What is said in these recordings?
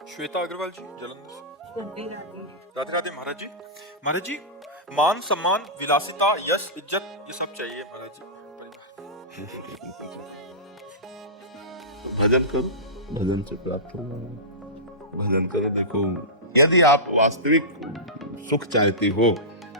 श्वेता अग्रवाल जी, जालंधर से। राधे राधे महाराज जी। महाराज जी, मान सम्मान विलासिता यश इज्जत ये सब चाहिए महाराज जी। भजन करो, भजन से प्राप्त होगा। भजन करो। देखो, यदि आप वास्तविक सुख चाहती हो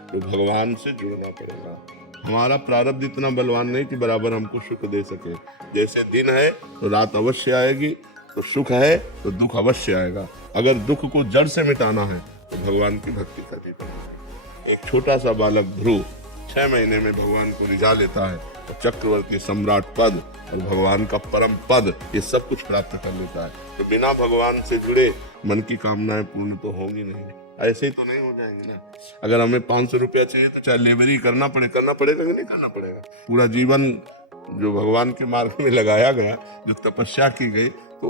तो भगवान से जुड़ना पड़ेगा। हमारा प्रारब्ध इतना बलवान नहीं कि बराबर हमको सुख दे सके। जैसे दिन है तो रात अवश्य आएगी, तो सुख है तो दुख अवश्य आएगा। अगर दुख को जड़ से मिटाना है तो भगवान की भक्ति करनी पड़ेगी। एक छोटा सा बालक ध्रुव 6 महीने में भगवान को रिझा लेता है और चक्रवर्ती सम्राट पद और भगवान का परम पद ये सब कुछ प्राप्त कर लेता है। तो बिना भगवान से जुड़े मन की कामनाएं पूर्ण तो होंगी नहीं। ऐसे ही तो नहीं हो जाएंगे ना। अगर हमें 500 रुपया चाहिए तो चाहे लेबरी करना पड़ेगा कि नहीं करना पड़ेगा। पूरा जीवन जो भगवान के मार्ग में लगाया गया, जो तपस्या की गई, तो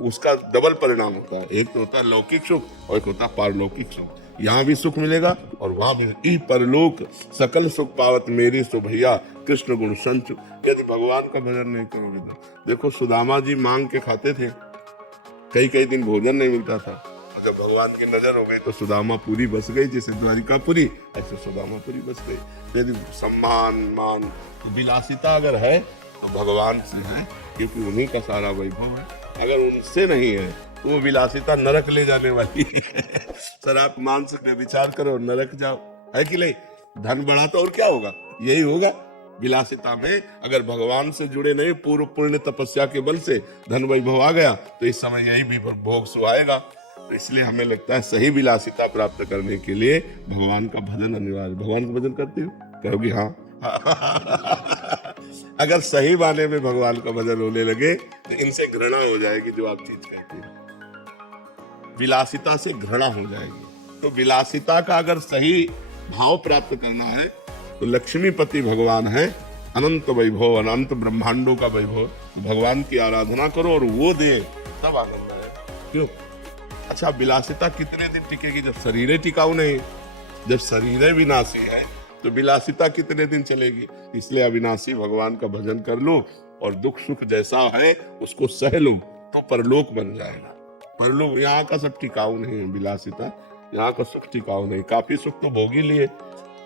उसका डबल परिणाम होता है। एक तो होता है लौकिक सुख और एक होता है पारलौकिक सुख। यहाँ भी सुख मिलेगा और वहां भी। ई परलोक सकल सुख पावत मेरी सो भैया कृष्ण गुण संचु। यदि भगवान का भजन नहीं करोगे तो देखो, सुदामा जी मांग के खाते थे, कई दिन भोजन नहीं मिलता था। जब भगवान की नजर हो गई तो सुदामा पूरी बस गई। जैसे द्वारिकापुरी ऐसे सुदामापुरी बस गई। यदि सम्मान मान तो विलासिता अगर है तो भगवान से है, क्योंकि उन्हीं का सारा वैभव है। अगर उनसे नहीं है तो वो विलासिता नरक ले जाने वाली है। सर आप मांस पे विचार करो और नरक जाओ, है कि नहीं। धन बढ़ा तो और क्या होगा, यही होगा। विलासिता में अगर भगवान से जुड़े नहीं, पूर्व पुण्य तपस्या के बल से धन वैभव आ गया तो इस समय यही भी भोग सुहाएगा। तो इसलिए हमें लगता है सही विलासिता प्राप्त करने के लिए भगवान का भजन अनिवार्य। भगवान का भजन करते हो, कहोगी हाँ। अगर सही माने में भगवान का भजन होने लगे तो इनसे घृणा हो जाएगी। जो आप चीज कहते हैं विलासिता से घृणा हो जाएगी। तो विलासिता का अगर सही भाव प्राप्त करना है तो लक्ष्मीपति भगवान है, अनंत वैभव, अनंत ब्रह्मांडों का वैभव। भगवान की आराधना करो और वो दे, तब आनंद है। क्यों? अच्छा, विलासिता कितने दिन टिकेगी जब शरीर टिकाऊ नहीं। जब शरीर विनाशी है तो विलासिता कितने दिन चलेगी। इसलिए अविनाशी भगवान का भजन कर लो और दुख सुख जैसा है उसको सह लो तो परलोक बन जाएगा। परलोक यहाँ का सब टिकाऊ नहीं है। विलासिता यहाँ का सुख टिकाऊ नहीं। काफी सुख तो भोग ही लिए।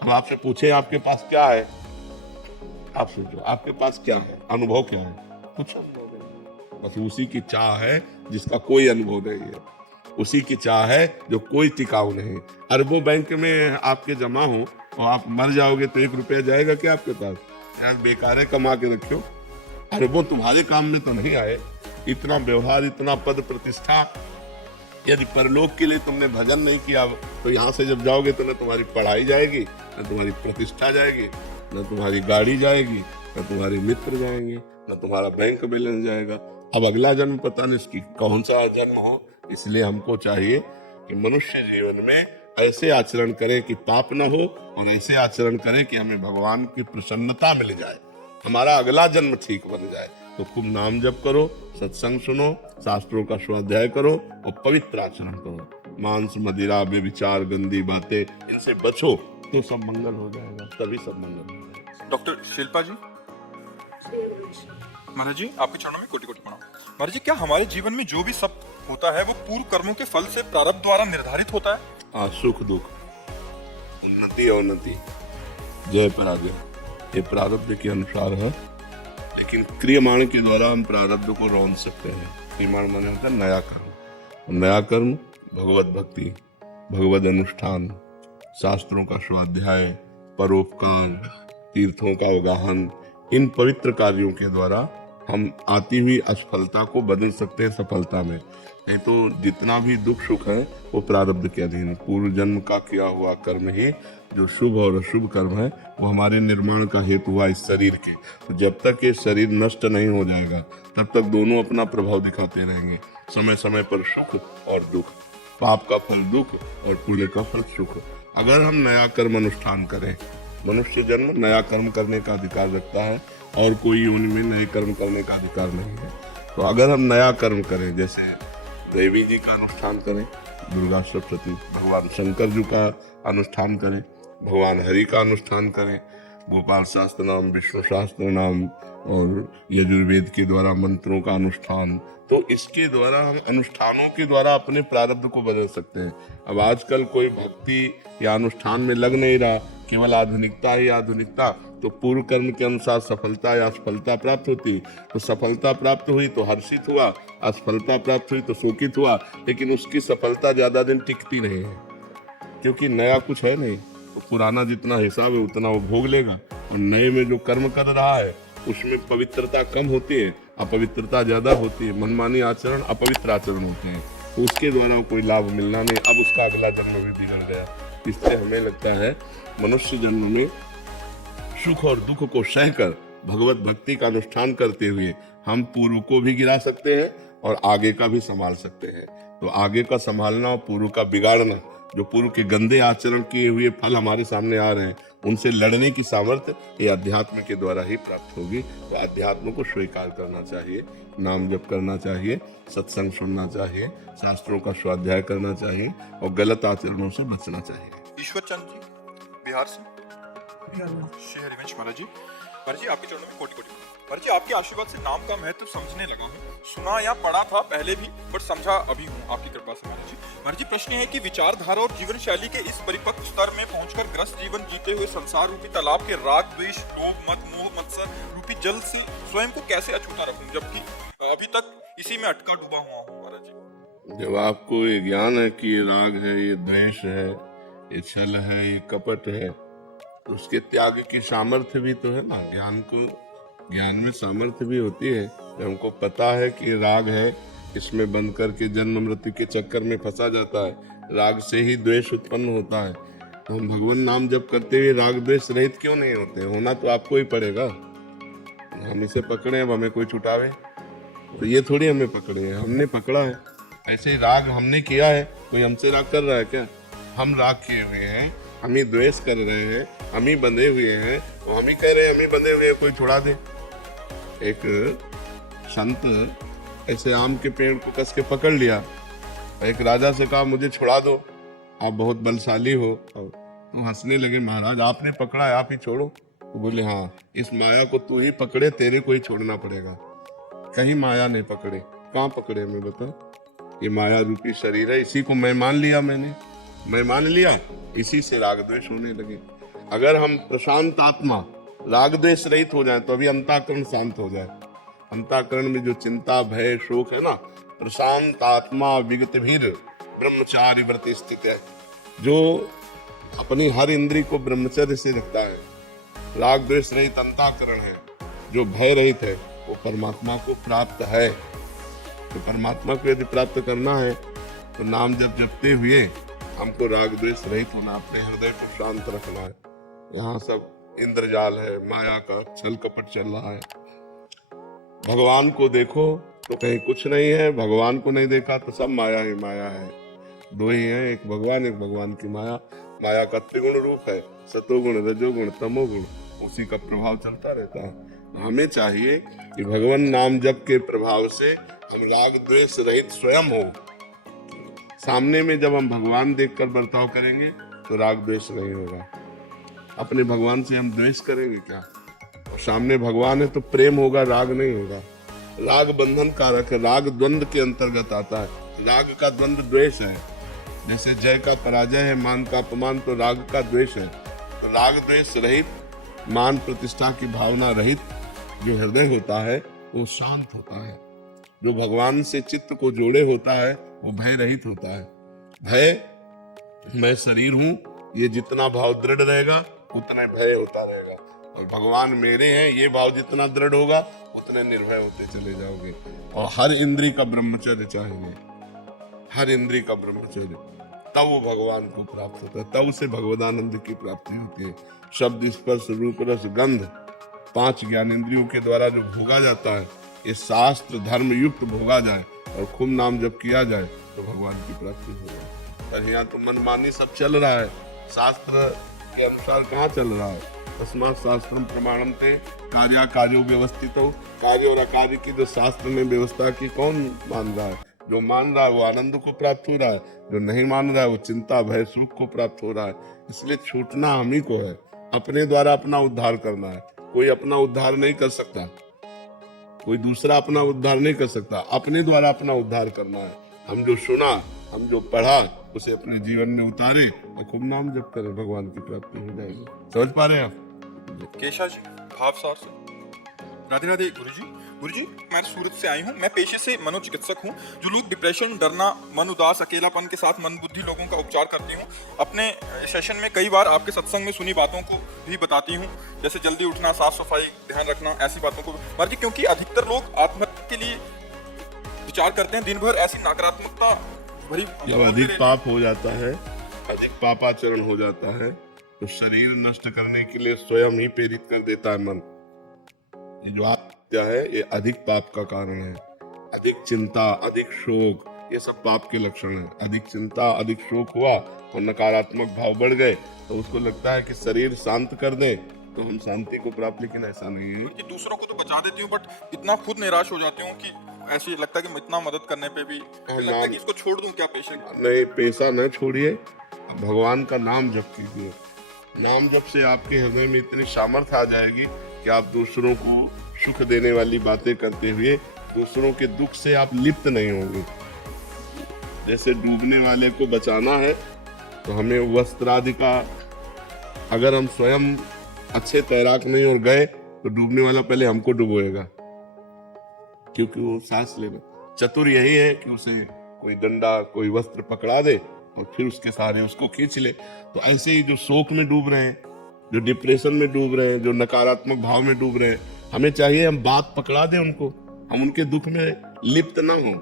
हम आपसे पूछे आपके पास क्या है, आप सोचो आपके पास क्या है, अनुभव क्या है? कुछ अनुभव नहीं। बस उसी की चाह है जिसका कोई अनुभव नहीं है। उसी की चाह है जो कोई टिकाऊ नहीं। अरबों बैंक में आपके जमा हो और आप मर जाओगे तो 1 रुपया जाएगा क्या आपके पास? यहाँ बेकार है, कमा के रखो। अरबों तुम्हारे काम में तो नहीं आए। इतना व्यवहार, इतना पद प्रतिष्ठा, यदि परलोक के लिए तुमने भजन नहीं किया तो यहाँ से जब जाओगे तो न तुम्हारी पढ़ाई जाएगी, न तुम्हारी प्रतिष्ठा जाएगी, न तुम्हारी गाड़ी जाएगी, न तुम्हारे मित्र जाएंगे, न तुम्हारा बैंक बैलेंस जाएगा। अब अगला जन्म पता नहीं इसकी कौन सा जन्म हो। इसलिए हमको चाहिए कि मनुष्य जीवन में ऐसे आचरण करें कि पाप न हो और ऐसे आचरण करें कि हमें भगवान की प्रसन्नता मिल जाए, हमारा अगला जन्म ठीक बन जाए। तो खूब नाम जप करो, सत्संग सुनो, शास्त्रों का स्वाध्याय करो और पवित्र आचरण करो। मांस मदिरा बेविचार गंदी बातें इनसे बचो तो सब मंगल हो जाएगा, तभी सब मंगल हो जाएगा। डॉक्टर शिल्पा जी, महाराज जी आपके चरणों में कोटि कोटि प्रणाम। महाराज जी, क्या हमारे जीवन में जो भी सब होता है वो पूर्व कर्मों के फल से प्रारब्ध द्वारा निर्धारित होता है? हाँ, सुख दुख, उन्नति अवनति, जय पराजय, ये प्रारब्ध के अनुसार है। लेकिन क्रियमाण के द्वारा हम प्रारब्ध को रोक सकते हैं। क्रियमाण माने होता है नया कर्म। नया कर्म भगवत भक्ति, भगवत अनुष्ठान, शास्त्रों का स्वाध्याय, परोपकार, तीर्थों का अवगाहन, इन पवित्र कार्यों के द्वारा हम आती हुई असफलता को बदल सकते हैं सफलता में। नहीं तो जितना भी दुख सुख है वो प्रारब्ध के अधीन। पूर्व जन्म का किया हुआ कर्म ही जो शुभ और अशुभ कर्म है वो हमारे निर्माण का हेतु हुआ इस शरीर के। तो जब तक ये शरीर नष्ट नहीं हो जाएगा तब तक दोनों अपना प्रभाव दिखाते रहेंगे। समय समय पर सुख और दुख, पाप का फल दुख और पुण्य का फल सुख। अगर हम नया कर्म अनुष्ठान करें, मनुष्य जन्म नया कर्म करने का अधिकार रखता है और कोई योनि में नए कर्म करने का अधिकार नहीं है। तो अगर हम नया कर्म करें, जैसे देवी जी का अनुष्ठान करें, दुर्गा सप्तशती, भगवान शंकर जी का अनुष्ठान करें, भगवान हरि का अनुष्ठान करें, गोपाल शास्त्र नाम, विष्णु शास्त्र नाम और यजुर्वेद के द्वारा मंत्रों का अनुष्ठान। तो इसके द्वारा हम अनुष्ठानों के द्वारा अपने प्रारब्ध को बदल सकते हैं। अब आजकल कोई भक्ति या अनुष्ठान में लग नहीं रहा, केवल आधुनिकता ही आधुनिकता, तो पूर्व कर्म के अनुसार सफलता या असफलता प्राप्त होती। तो सफलता प्राप्त हुई तो हर्षित हुआ, असफलता प्राप्त हुई तो शोकित हुआ, लेकिन उसकी सफलता ज्यादा दिन टिकती नहीं है, क्योंकि नया कुछ है नहीं। तो पुराना जितना हिसाब है उतना वो भोग लेगा, और नए में जो कर्म कर रहा है उसमें पवित्रता कम होती है, अपवित्रता ज्यादा होती है। मनमानी आचरण अपवित्र आचरण होते हैं, तो उसके द्वारा कोई लाभ मिलना नहीं। अब उसका अगला जन्म भी बिगड़ गया। इसलिए हमें लगता है मनुष्य जन्म में सुख और दुख को सहकर भगवत भक्ति का अनुष्ठान करते हुए हम पूर्व को भी गिरा सकते हैं और आगे का भी संभाल सकते हैं। तो आगे का संभालना और पूर्व का बिगाड़ना, जो पूर्व के गंदे आचरण किए हुए फल हमारे सामने आ रहे हैं, उनसे लड़ने की सामर्थ्य ये अध्यात्म के द्वारा ही प्राप्त होगी। तो अध्यात्म को स्वीकार करना चाहिए, नाम जप करना चाहिए, सत्संग सुनना चाहिए, शास्त्रों का स्वाध्याय करना चाहिए और गलत आचरणों से बचना चाहिए। ईश्वर चंद जी बिहार से, श्री हरिवंश महाराज जी। महाराज जी आपके चरणों में कोटि कोटि महाराज जी, आपके आशीर्वाद से नाम का महत्व समझने लगा हूँ। सुना या पढ़ा था पहले भी, बट समझा अभी हूँ आपकी कृपा से महाराज जी। महाराज जी प्रश्न है कि विचारधारा और जीवन शैली के इस परिपक्व स्तर में पहुंचकर ग्रस्त जीवन जीते हुए संसार रूपी तालाब के राग द्वेष लोभ मद मोह मत्सर रूपी जल से स्वयं को कैसे अछूता रखूं, जबकि अभी तक इसी में अटका डूबा हुआ हूँ महाराज जी। जब आपको ये ज्ञान है कि ये राग है, ये द्वेष है, ये छल है, ये कपट है, तो उसके त्याग की सामर्थ्य भी तो है ना। ज्ञान में सामर्थ्य भी होती है। जब हमको पता है कि राग है, इसमें बंद करके जन्म मृत्यु के चक्कर में फंसा जाता है, राग से ही द्वेष उत्पन्न होता है, तो हम भगवान नाम जप करते हुए राग द्वेष रहित क्यों नहीं होते? होना तो आपको ही पड़ेगा। हम इसे पकड़े, अब हमें कोई छुटावे? तो ये थोड़ी हमें पकड़े है, हमने पकड़ा है। ऐसे ही राग हमने किया है, कोई हमसे राग कर रहा है क्या? हम राग किए हुए हैं, हम ही द्वेष कर रहे हैं, हम ही बंधे हुए हैं, तो हम ही कह रहे हैं हम ही बंधे हुए हैं, कोई छुड़ा दे। एक संत ऐसे आम के पेड़ को कस के पकड़ लिया, एक राजा से कहा मुझे छुड़ा दो, आप बहुत बलशाली हो। तो हंसने लगे, महाराज आपने पकड़ा है, आप ही छोड़ो। तो बोले हाँ, इस माया को तू ही पकड़े, तेरे को ही छोड़ना पड़ेगा। कहीं माया नहीं पकड़े, कहाँ पकड़े हमें बता? ये माया रूपी शरीर है, इसी को मैं मान लिया, मैं मान लिया, इसी से राग द्वेष होने लगे। अगर हम प्रशांत आत्मा राग द्वेष रहित हो जाए तो अभी अंतःकरण शांत हो जाए। अंतःकरण में जो चिंता भय शोक है ना, प्रशांत आत्मा विगत भीर ब्रह्मचारी व्रत स्थित है, जो अपनी हर इंद्री को ब्रह्मचर्य से रखता है, राग द्वेष रहित अंतःकरण है, जो भय रहित है, वो परमात्मा को प्राप्त है। तो परमात्मा को यदि प्राप्त करना है तो नाम जपते हुए हमको राग द्वेष रहित होना, अपने हृदय को शांत रखना है। यहाँ सब इंद्रजाल है, माया का छल कपट चल रहा है। भगवान को देखो तो कहीं कुछ नहीं है, भगवान को नहीं देखा तो सब माया ही माया है। दो ही है, एक भगवान की माया। माया का त्रिगुण रूप है, सतोगुण रजोगुण तमोगुण, उसी का प्रभाव चलता रहता है। हमें चाहिए कि भगवान नाम जप के प्रभाव से हम राग द्वेष रहित स्वयं हो। सामने में जब हम भगवान देखकर बर्ताव करेंगे तो राग द्वेष नहीं होगा। अपने भगवान से हम द्वेष करेंगे क्या? और सामने भगवान है तो प्रेम होगा, राग नहीं होगा। राग बंधन कारक है, राग द्वंद्व के अंतर्गत आता है। राग का द्वंद्व द्वेष है। जैसे जय का पराजय है, मान का अपमान, तो राग का द्वेष है। तो राग द्वेष रहित, मान प्रतिष्ठा की भावना रहित जो हृदय होता है वो शांत होता है। जो भगवान से चित्त को जोड़े होता है वो भय रहित होता है। भय, मैं शरीर हूं, ये जितना भाव दृढ़ रहेगा उतना भय होता रहेगा, और भगवान मेरे हैं ये भाव जितना दृढ़ होगा उतने निर्भय होते चले जाओगे। और हर इंद्री का ब्रह्मचर्य चाहिए, हर इंद्री का ब्रह्मचर्य, तब वो भगवान को प्राप्त होता है, तब उसे भगवदानंद की प्राप्ति होती है। शब्द स्पर्श रूप रस गंध, 5 ज्ञानेंद्रियों के द्वारा जो भोगा जाता है, ये शास्त्र धर्म युक्त भोगा जाए और खूब नाम जप किया जाए तो भगवान की प्राप्ति हो जाए। पर यहाँ तो मनमानी सब चल रहा है, शास्त्र के अनुसार कहाँ चल रहा है? तस्मात् शास्त्रम प्रमाणम ते कार्यो व्यवस्थितो। कार्य और अकार्य की जो शास्त्र में व्यवस्था की कौन मान रहा है? जो मान रहा है वो आनंद को प्राप्त हो रहा है, जो नहीं मान रहा है वो चिंता भय सुख को प्राप्त हो रहा है। इसलिए छूटना हम ही को है। अपने द्वारा अपना उद्धार करना है। कोई अपना उद्धार नहीं कर सकता, कोई दूसरा अपना उद्धार नहीं कर सकता, अपने द्वारा अपना उद्धार करना है। हम जो सुना, हम जो पढ़ा, उसे अपने जीवन में उतारे और खूब नाम जप करें, भगवान की प्राप्ति हो जाएगी। समझ पा रहे हैं आप? केशा जी, भावसार से। राधे राधे गुरुजी। गुरुजी, मैं सूरत से आई हूँ। मैं पेशे से मनोचिकित्सक हूँ। जो लोग डिप्रेशन, डरना, मन उदास, अकेलापन के साथ मन बुद्धि लोगों का उपचार करती हूँ। अपने सेशन में कई बार आपके सत्संग में सुनी बातों को भी बताती हूँ, जैसे जल्दी उठना, साफ सफाई, ध्यान रखना, ऐसी बातों को। महाराज जी, क्योंकि अधिकतर लोग आत्महत्या के लिए विचार करते हैं, दिन भर ऐसी नकारात्मकता भरी। जब अधिक पाप हो जाता है, अधिक पापाचरण हो जाता है, तो शरीर नष्ट करने के लिए स्वयं ही प्रेरित कर देता है मन। ये जो आत्महत्या है, ये अधिक पाप का कारण है। अधिक चिंता, अधिक शोक, ये सब पाप के लक्षण है। अधिक चिंता, अधिक शोक हुआ और नकारात्मक भाव बढ़ गए, तो उसको लगता है कि शरीर शांत कर दे तो हम शांति को प्राप्त, लेकिन ऐसा नहीं है। कि दूसरों को तो बचा देती हूँ, बट इतना खुद निराश हो जाती हूँ कि ऐसी लगता है कि इतना मदद करने पे भी लगता है कि इसको छोड़ दूं क्या पेशे का। नहीं, पेशा न छोड़िए, भगवान का नाम जप कीजिए। नाम जप से आपके हृदय में इतनी सामर्थ्य आ जाएगी कि आप दूसरों को सुख देने वाली बातें करते हुए दूसरों के दुख से आप लिप्त नहीं होंगे। जैसे डूबने वाले को बचाना है तो हमें वस्त्र आदि का, अगर हम स्वयं अच्छे तैराक नहीं और गए तो डूबने वाला पहले हमको डुबोएगा, क्योंकि वो सांस लेना। चतुर यही है कि उसे कोई डंडा, कोई वस्त्र पकड़ा दे और फिर उसके सहारे उसको खींच ले। तो ऐसे ही जो शोक में डूब रहे हैं, जो डिप्रेशन में डूब रहे हैं, जो नकारात्मक भाव में डूब रहे हैं, हमें चाहिए हम बात पकड़ा दें उनको, हम उनके दुख में लिप्त ना हो,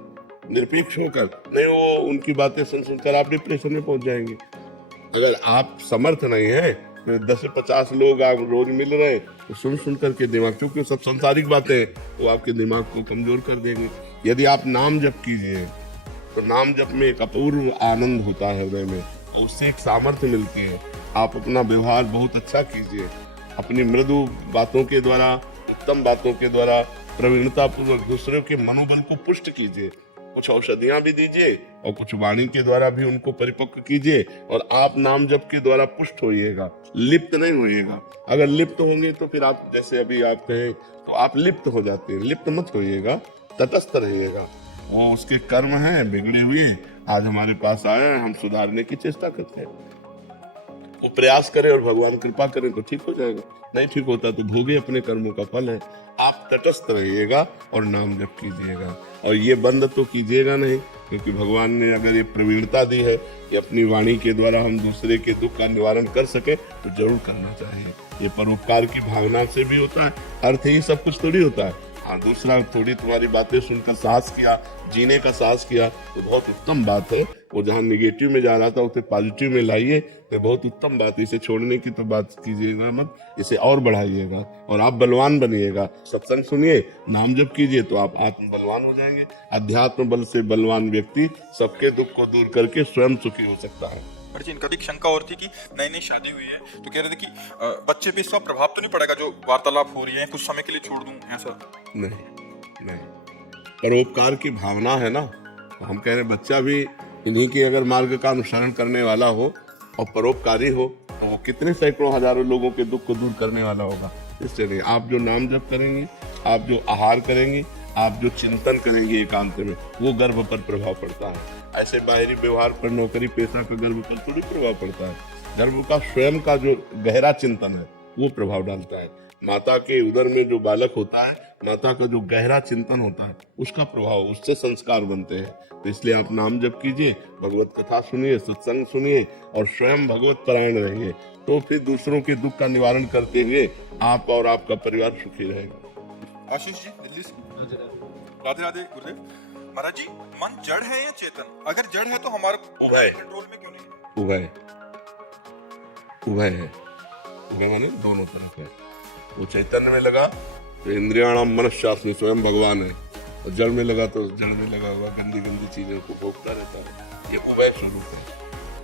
निरपेक्ष होकर। नहीं, वो उनकी बातें सुन सुनकर आप डिप्रेशन में पहुंच जाएंगे। अगर आप समर्थ नहीं है तो 10 से 50 लोग आप रोज मिल रहे हैं तो सुन सुन करके दिमाग, क्योंकि सब सांसारिक बातें हैं, वो आपके दिमाग को कमजोर कर देंगे। यदि आप नाम जप कीजिए तो नाम जप में एक अपूर्व आनंद होता है हृदय में, और उससे एक सामर्थ्य मिलती है। आप अपना व्यवहार बहुत अच्छा कीजिए, अपनी मृदु बातों के द्वारा, उत्तम बातों के द्वारा प्रवीणता पूर्वक दूसरों के मनोबल को पुष्ट कीजिए। कुछ औषधियां भी दीजिए और कुछ वाणी के द्वारा भी उनको परिपक्व कीजिए, और आप नाम जप के द्वारा पुष्ट होइएगा, लिप्त नहीं होइएगा। अगर लिप्त होंगे तो फिर आप, जैसे अभी आप कहें, तो आप लिप्त हो जाते हैं। लिप्त मत होइएगा, तटस्थ रहिएगा। वो उसके कर्म हैं बिगड़े हुए, आज हमारे पास आए हैं, हम सुधारने की चेष्टा करते हैं। वो प्रयास करें और भगवान कृपा करें तो ठीक हो जाएगा, नहीं ठीक होता तो भोगे अपने कर्मों का फल है। आप तटस्थ रहिएगा और नाम जप कीजिएगा, और ये बंद तो कीजिएगा नहीं, क्योंकि भगवान ने अगर ये प्रवीणता दी है कि अपनी वाणी के द्वारा हम दूसरे के दुख का निवारण कर सके, तो जरूर करना चाहिए। ये परोपकार की भावना से भी होता है, अर्थ ही सब कुछ थोड़ी होता है। हाँ, दूसरा थोड़ी तुम्हारी बातें सुनकर साहस किया, जीने का साहस किया, तो बहुत उत्तम बात है। वो जहाँ निगेटिव में जा रहा था उसे पॉजिटिव में लाइए, तो बहुत उत्तम बात। इसे छोड़ने की तो बात कीजिएगा मत, इसे और बढ़ाइएगा और आप बलवान बनिएगा। सत्संग सुनिए, नाम जप कीजिए, तो आप आत्म बलवान हो जाएंगे। अध्यात्म बल से बलवान व्यक्ति सबके दुख को दूर करके स्वयं सुखी हो सकता है। जी, इनका एक शंका और थी कि नई नई शादी हुई है तो कह रहे थे कि बच्चे पे इसका प्रभाव तो नहीं पड़ेगा जो वार्तालाप हो रही है, कुछ समय के लिए छोड़ दूं, ऐसा? नहीं, परोपकार की भावना है ना, तो हम कह रहे हैं बच्चा भी इन्हीं के अगर मार्ग का अनुसरण करने वाला हो और परोपकारी हो, तो वो कितने सैकड़ों हजारों लोगों के दुख को दूर करने वाला होगा। इससे नहीं, आप जो नाम जप करेंगे, आप जो आहार करेंगे, आप जो चिंतन करेंगे एकांत में, वो गर्भ पर प्रभाव पड़ता है। ऐसे बाहरी व्यवहार पर, नौकरी पेशा का गर्भ पर थोड़ी प्रभाव पड़ता है। गर्भ का स्वयं का जो गहरा चिंतन है वो प्रभाव डालता है। माता के उदर में जो बालक होता है, माता का जो गहरा चिंतन होता है, उसका प्रभाव, उससे संस्कार बनते हैं। तो इसलिए आप नाम जप कीजिए, भगवत कथा सुनिए, सत्संग सुनिए और स्वयं भगवत परायण रहिए, तो फिर दूसरों के दुख का निवारण करते हुए आप और आपका परिवार सुखी रहेगा। आशीष जी, दिल्ली से। राधे राधे गुरुदेव। महाराज जी, मन जड़ है या चेतन? अगर जड़ है तो हमारे कंट्रोल में क्यों नहीं? उभय है। उभय माने दोनों तरफ है। वो चैतन्य में लगा तो इंद्रियाणाम मनश्शास्त्र स्वयं भगवान है, और जड़ में लगा तो जड़ में लगा हुआ गंदी गंदी चीजों को भोगता रहता है। ये उभय स्वरूप है,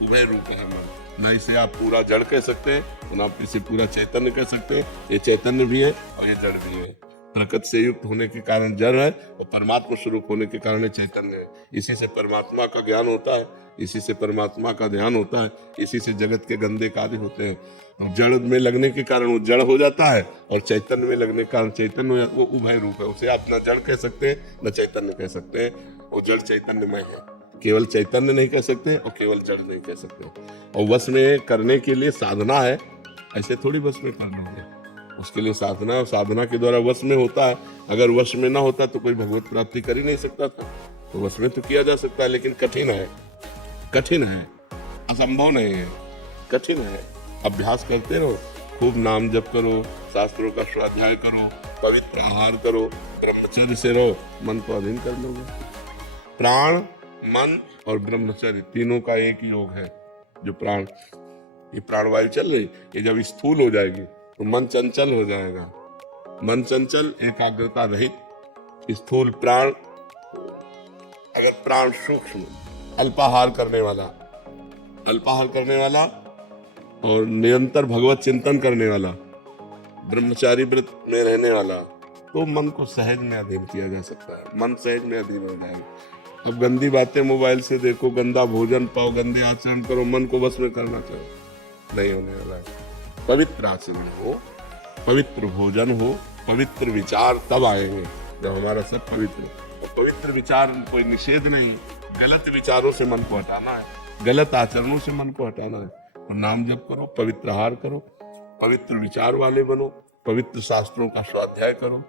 उभय रूप है मन। ना इसे आप पूरा जड़ कह सकते हैं, ना आप इसे पूरा चैतन्य कह सकते हैं। ये चैतन्य भी है और ये जड़ भी है। प्रकृति से युक्त होने के कारण जड़ है और परमात्मा स्वरूप होने के कारण चैतन्य है। इसी से परमात्मा का ज्ञान होता है, इसी से परमात्मा का ध्यान होता है, इसी से जगत के गंदे कार्य होते हैं। और जड़ में लगने के कारण वो जड़ हो जाता है और चैतन्य में लगने के कारण चैतन्य हो जाता है। वो उभय रूप है, उसे आप न जड़ कह सकते हैं न चैतन्य कह सकते हैं। वो जड़ चैतन्यमय है, केवल चैतन्य नहीं कह सकते और केवल जड़ नहीं कह सकते। और वश में करने के लिए साधना है, ऐसे थोड़ी वश में कर लोगे, उसके लिए साधना और साधना के द्वारा वश में होता है। अगर वश में ना होता तो कोई भगवत प्राप्ति कर ही नहीं सकता था। तो वश में तो किया जा सकता है, लेकिन कठिन है, कठिन है, असंभव नहीं है, कठिन है। अभ्यास करते रहो, खूब नाम जप करो, शास्त्रों का स्वाध्याय करो, पवित्र आहार करो, ब्रह्मचर्य से रहो, मन को अधीन कर लोगे। प्राण, मन और ब्रह्मचर्य तीनों का एक योग है। जो प्राण, ये प्राणवायु चल रही, ये जब स्थूल हो जाएगी तो मन चंचल हो जाएगा। मन चंचल, एकाग्रता रहित स्थूल प्राण। अगर प्राण सूक्ष्म, अल्पाहार करने वाला और निरंतर भगवत चिंतन करने वाला, ब्रह्मचारी व्रत में रहने वाला, तो मन को सहज में अधीन किया जा सकता है। मन सहज में अधीन हो जाएगा। अब गंदी बातें मोबाइल से देखो, गंदा भोजन पाओ, गंदे आचरण करो, मन को बस में करना चाहो, नहीं होने वाला है। पवित्र आचरण हो, पवित्र भोजन हो, पवित्र विचार तब आएंगे जब हमारा सब पवित्र। और पवित्र विचार कोई निषेध नहीं, गलत विचारों से मन को हटाना है, गलत आचरणों से मन को हटाना है। और नाम जप करो, पवित्र आहार करो, पवित्र विचार वाले बनो, पवित्र शास्त्रों का स्वाध्याय करो,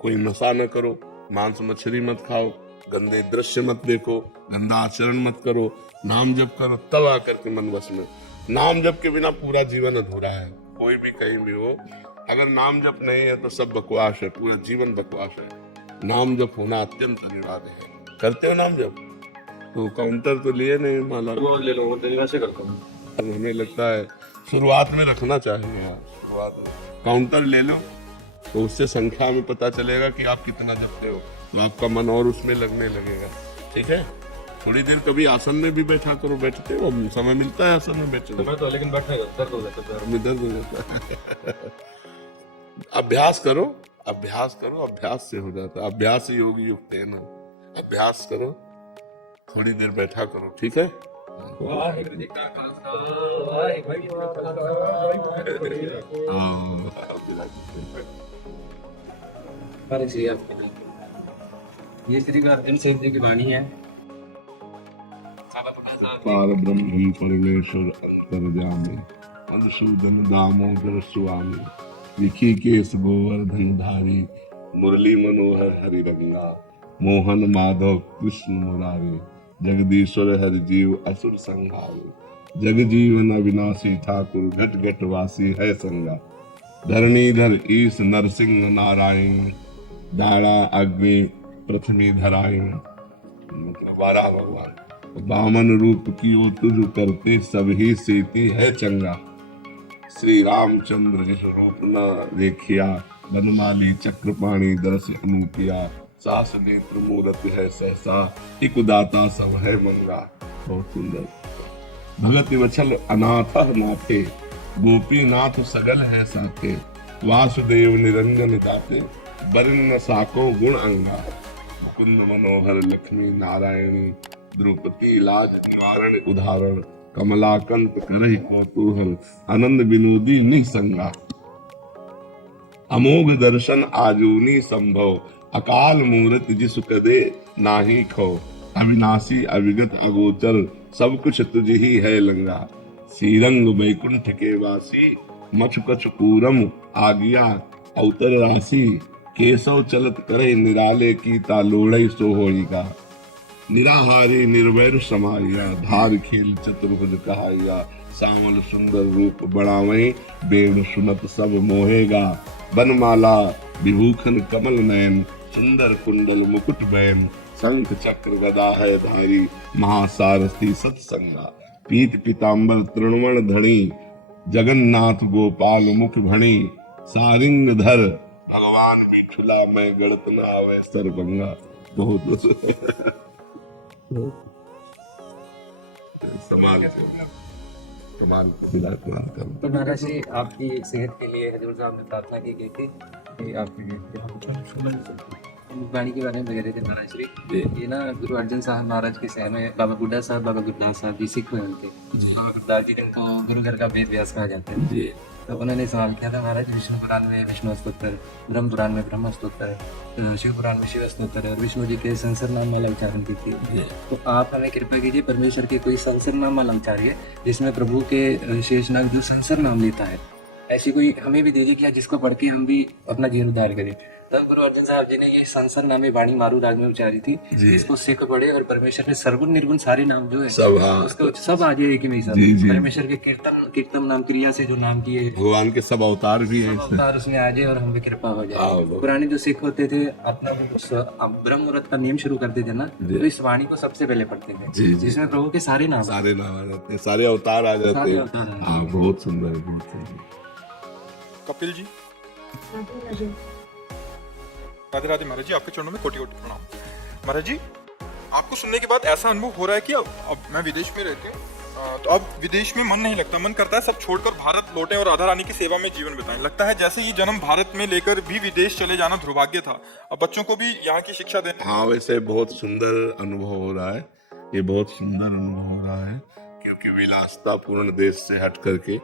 कोई नशा न करो, मांस मछली मत खाओ, गंदे दृश्य मत देखो, गंदा आचरण मत करो, नाम जप करो, तब आकर के मन वश में। नाम जप के बिना पूरा जीवन अधूरा है। कोई भी कहीं भी हो, अगर नाम जप नहीं है तो सब बकवास है, पूरा जीवन बकवास है। नाम जप होना अत्यंत अनिवार्य है। करते हो नाम जप? तो काउंटर तो लिए नहीं, माला ले लो, वैसे करता हूँ। हमें लगता है शुरुआत में रखना चाहिए यार, शुरुआत में काउंटर ले लो, तो उससे संख्या में पता चलेगा कि आप कितना जपते हो, तो आपका मन और उसमें लगने लगेगा। ठीक है, थोड़ी देर कभी आसन में भी बैठा करो, बैठते हो, समय मिलता है आसन में बैठने मैं तो, लेकिन बैठने का दर्द हो जाता है, में दर्द हो जाता है। अभ्यास करो, अभ्यास करो, अभ्यास से हो जाता है। अभ्यास योगी युक्त है ना, अभ्यास करो, थोड़ी देर बैठा करो। ठीक है, ये श्री गुरु अर्जन देव जी की वाणी है। पार ब्रह्म परमेश्वर अंतर्यामी, मधुसूदन दामोदर स्वामी, विखी केश गोवर्धन धारी, मुरली मनोहर हरि रंगा, मोहन माधव कृष्ण मुरारी, जगदीश्वर हरि जीव असुर संहारे, जग जीवन अविनाशी ठाकुर घट घट वासी है संगा, धरणीधर ईश नरसिंह नारायण, दाड़ा अग्नि पृथ्वी धरायण। मतलब 12 भगवान बामन रूप की ओ तुझ करते सभी सीति है चंगा, श्री रामचंद्र इस रूप न देखिया, बनमाली चक्रपाणी दरस अनूपिया, सास नेत्र मूरत है सहसा, एक दाता सब है मंगा। बहुत सुंदर। भगत वचल अनाथ नाथे, गोपीनाथ सगल है साथे, वासुदेव निरंजन दाते, बरिन साको गुण अंगा, मुकुंद मनोहर लक्ष्मी नारायणी, द्रौपदी लाज निवारण उदाहरण, कमलाकंत करहि कौतूहल, आनंद विनोदी निसंगा, अमोघ दर्शन आजूनी संभव, अकाल मूरत जिसु कदे नाही खो, अविनाशी अविगत अगोचर, सब कुछ तुझ ही है लंगा, श्रीरंग बैकुंठ के वासी, मछ कछ पूरम आगिया अवतर राशि, केशव चलत करे निराले की तालोड़ई सोहोइगा, निराहारी निर्वैर समाया, धार खेल चतुर्भुज कहाइया, सामल सुंदर रूप बढ़ावई, बेण सुनत सब मोहेगा, बनमाला विभूषण कमल नयन, सुंदर कुंडल मुकुट बैन, शंख चक्र गदा है धारी, महासारथी सत्संगा, पीत पीतांबर तृणवण धणी, जगन्नाथ गोपाल मुख भणी, सारिंग धर भगवान मिठुला मैं गणत न आवे सरभंगा। बहुत समाज कमाल को विराजमान करो। तो महाराज जी आपकी सेहत के लिए हजूर साहब ने प्रार्थना की गई थी कि आपकी वाणी के बारे में लगे रहे थे महाराज श्री। ये ना गुरु अर्जन साहब महाराज के सहमे बाबा बुड्ढा साहब, बाबा गुरदास साहब जी सिख हुए उनके। बाबा गुरदास जी जिनको गुरु घर का वेद व्यास कहा जाता है जी। तो उन्होंने सवाल किया था महाराज, विष्णु पुराण में विष्णु स्तोत्र, ब्रह्म पुराण में ब्रह्म स्तोत्र, शिव पुराण में शिव स्तोत्र और विष्णु जी के संसर नाम वाला उच्चारण की थी। तो आप हमें कृपा कीजिए, परमेश्वर के कोई संसर नाम वाला उच्चारिए जिसमें प्रभु के शेषनाग जो संसर नाम लेता है, ऐसी कोई हमें भी दीजिए क्या जिसको पढ़ के हम भी अपना जीवन उद्धार करें। तब गुरु अर्जन साहब जी ने ये संसर नामी वाणी मारू राग में उच्चारी थी। इसको सिख पढ़े और परमेश्वर के सर्वगुण निर्गुण सारे नाम जो है सब, उसको सब आ जाए कि सब परमेश्वर के कीर्तन नाम क्रिया से जो नाम किए भगवान के सब अवतार भी हैं, अवतार उसमें आ जाए और हम भी कृपा हो जाए। पुराने जो सिख होते थे अपना ब्रह्म मुहूर्त का नियम शुरू करते थे ना, तो इस वाणी को सबसे पहले पढ़ते थे जिसमें प्रभु के सारे नाम आ जाते हैं, सारे अवतार आ जाते हैं। हाँ, बहुत सुंदर, बहुत सुंदर। कपिल जी, राधे राधे महाराज जी, आपके चरणों में कोटि कोटि प्रणाम। महाराज जी, आपको सुनने के बाद ऐसा अनुभव हो रहा है कि अब मैं विदेश में रहते तो अब विदेश में मन नहीं लगता, मन करता है सब छोड़कर भारत लौटें और राधा रानी की सेवा में जीवन बिताएं। लगता है जैसे ये जन्म भारत में लेकर भी विदेश चले जाना दुर्भाग्य था, अब बच्चों को भी यहाँ की शिक्षा देने। हाँ, वैसे बहुत सुंदर अनुभव हो रहा है, ये बहुत सुंदर अनुभव हो रहा है, क्योंकि विलासता पूर्ण देश से हट करके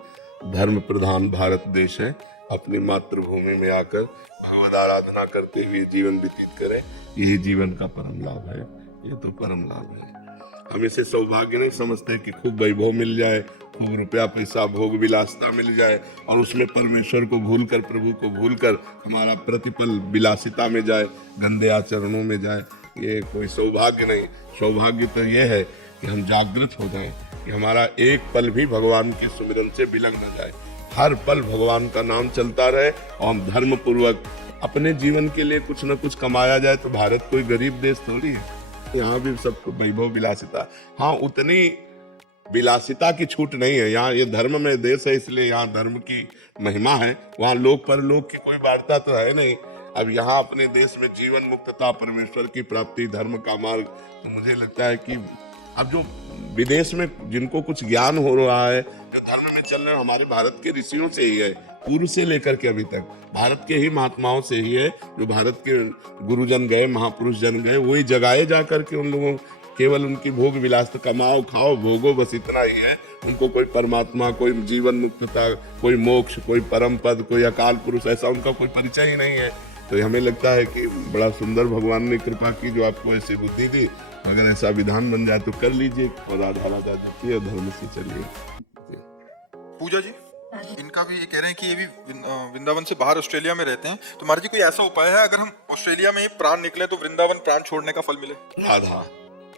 धर्म प्रधान भारत देश है। अपनी मातृभूमि में आकर भगवद आराधना करते हुए जीवन व्यतीत करें, यही जीवन का परम लाभ है। ये तो परम लाभ है। हम इसे सौभाग्य नहीं समझते कि खूब वैभव मिल जाए, खूब रुपया पैसा भोग विलासता मिल जाए और उसमें परमेश्वर को भूलकर, प्रभु को भूलकर हमारा प्रतिपल विलासिता में जाए, गंदे आचरणों में जाए। ये कोई सौभाग्य नहीं। सौभाग्य तो ये है कि हम जागृत हो जाएं, कि हमारा एक पल भी भगवान के सुमिरन से बिलग न जाए, हर पल भगवान का नाम चलता रहे और हम धर्म पूर्वक अपने जीवन के लिए कुछ न कुछ कमाया जाए। तो भारत कोई गरीब देश थोड़ी है, यहाँ भी सबको वैभव विलासिता। हाँ, उतनी विलासिता की छूट नहीं है। यहाँ ये धर्म में देश है, इसलिए यहाँ धर्म की महिमा है। वहाँ लोक परलोक की कोई वार्ता तो है नहीं। अब यहाँ अपने देश में जीवन मुक्तता, परमेश्वर की प्राप्ति, धर्म का मार्ग, तो मुझे लगता है कि अब जो विदेश में जिनको कुछ ज्ञान हो रहा है, जो धर्म में चल रहे हैं, हमारे भारत के ऋषियों से ही है, पूर्व से लेकर के अभी तक भारत के ही महात्माओं से ही है। जो भारत के गुरुजन गए, महापुरुष जन गए, वही जगाए जा करके उन लोगों केवल उनकी भोग विलास, कमाओ खाओ भोगो, बस इतना ही है। उनको कोई परमात्मा, कोई जीवन मुक्तता, कोई मोक्ष, कोई परम पद, कोई अकाल पुरुष, ऐसा उनका कोई परिचय ही नहीं है। तो हमें लगता है कि बड़ा सुंदर भगवान ने कृपा की जो आपको ऐसी बुद्धि दी। अगर ऐसा विधान बन जाए तो कर लीजिए और राधा राधा जपिए और धर्म से चलिए। पूजा जी, इनका भी ये कह रहे हैं कि ये भी वृंदावन से बाहर ऑस्ट्रेलिया में रहते हैं, तो महाराज जी कोई ऐसा उपाय है अगर हम ऑस्ट्रेलिया में ही प्राण निकले तो वृंदावन प्राण छोड़ने का फल मिले? राधा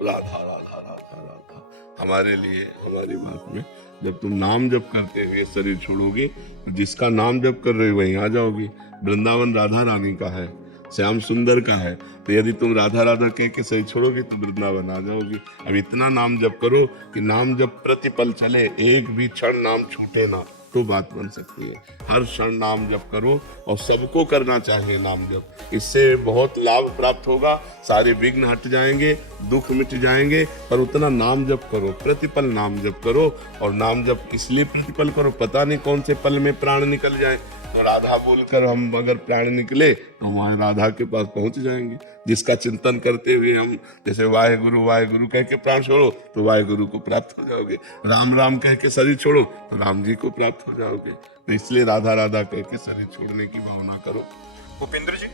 राधा राधा राधा राधा हमारे लिए, हमारी बात में, जब तुम नाम जप करते हुए शरीर छोड़ोगे, जिसका नाम जप कर रहे हो वहीं आ जाओगे। वृंदावन राधा रानी का है, श्याम सुंदर का है, तो यदि तुम राधा राधा कह के सही छोड़ोगे तो वृंदावन आ जाओगे। अब इतना नाम जप करो कि नाम जप प्रतिपल चले, एक भी क्षण नाम छूटे ना, तो बात बन सकती है। हर क्षण नाम जप करो और सबको करना चाहिए नाम जप। इससे बहुत लाभ प्राप्त होगा, सारे विघ्न हट जाएंगे, दुख मिट जाएंगे। पर उतना नाम जप करो, प्रतिपल नाम जप करो। और नाम जप इसलिए प्रतिपल करो, पता नहीं कौन से पल में प्राण निकल जाए। तो राधा बोलकर हम अगर प्राण निकले तो वहां राधा के पास पहुंच जाएंगे। जिसका चिंतन करते हुए हम जैसे वाहेगुरु कह के प्राण छोड़ो तो वाहेगुरु को प्राप्त हो जाओगे, राम राम कह के शरीर छोड़ो तो राम जी को प्राप्त हो जाओगे। तो इसलिए राधा राधा कह के शरीर छोड़ने की भावना करो। भूपेंद्र जी,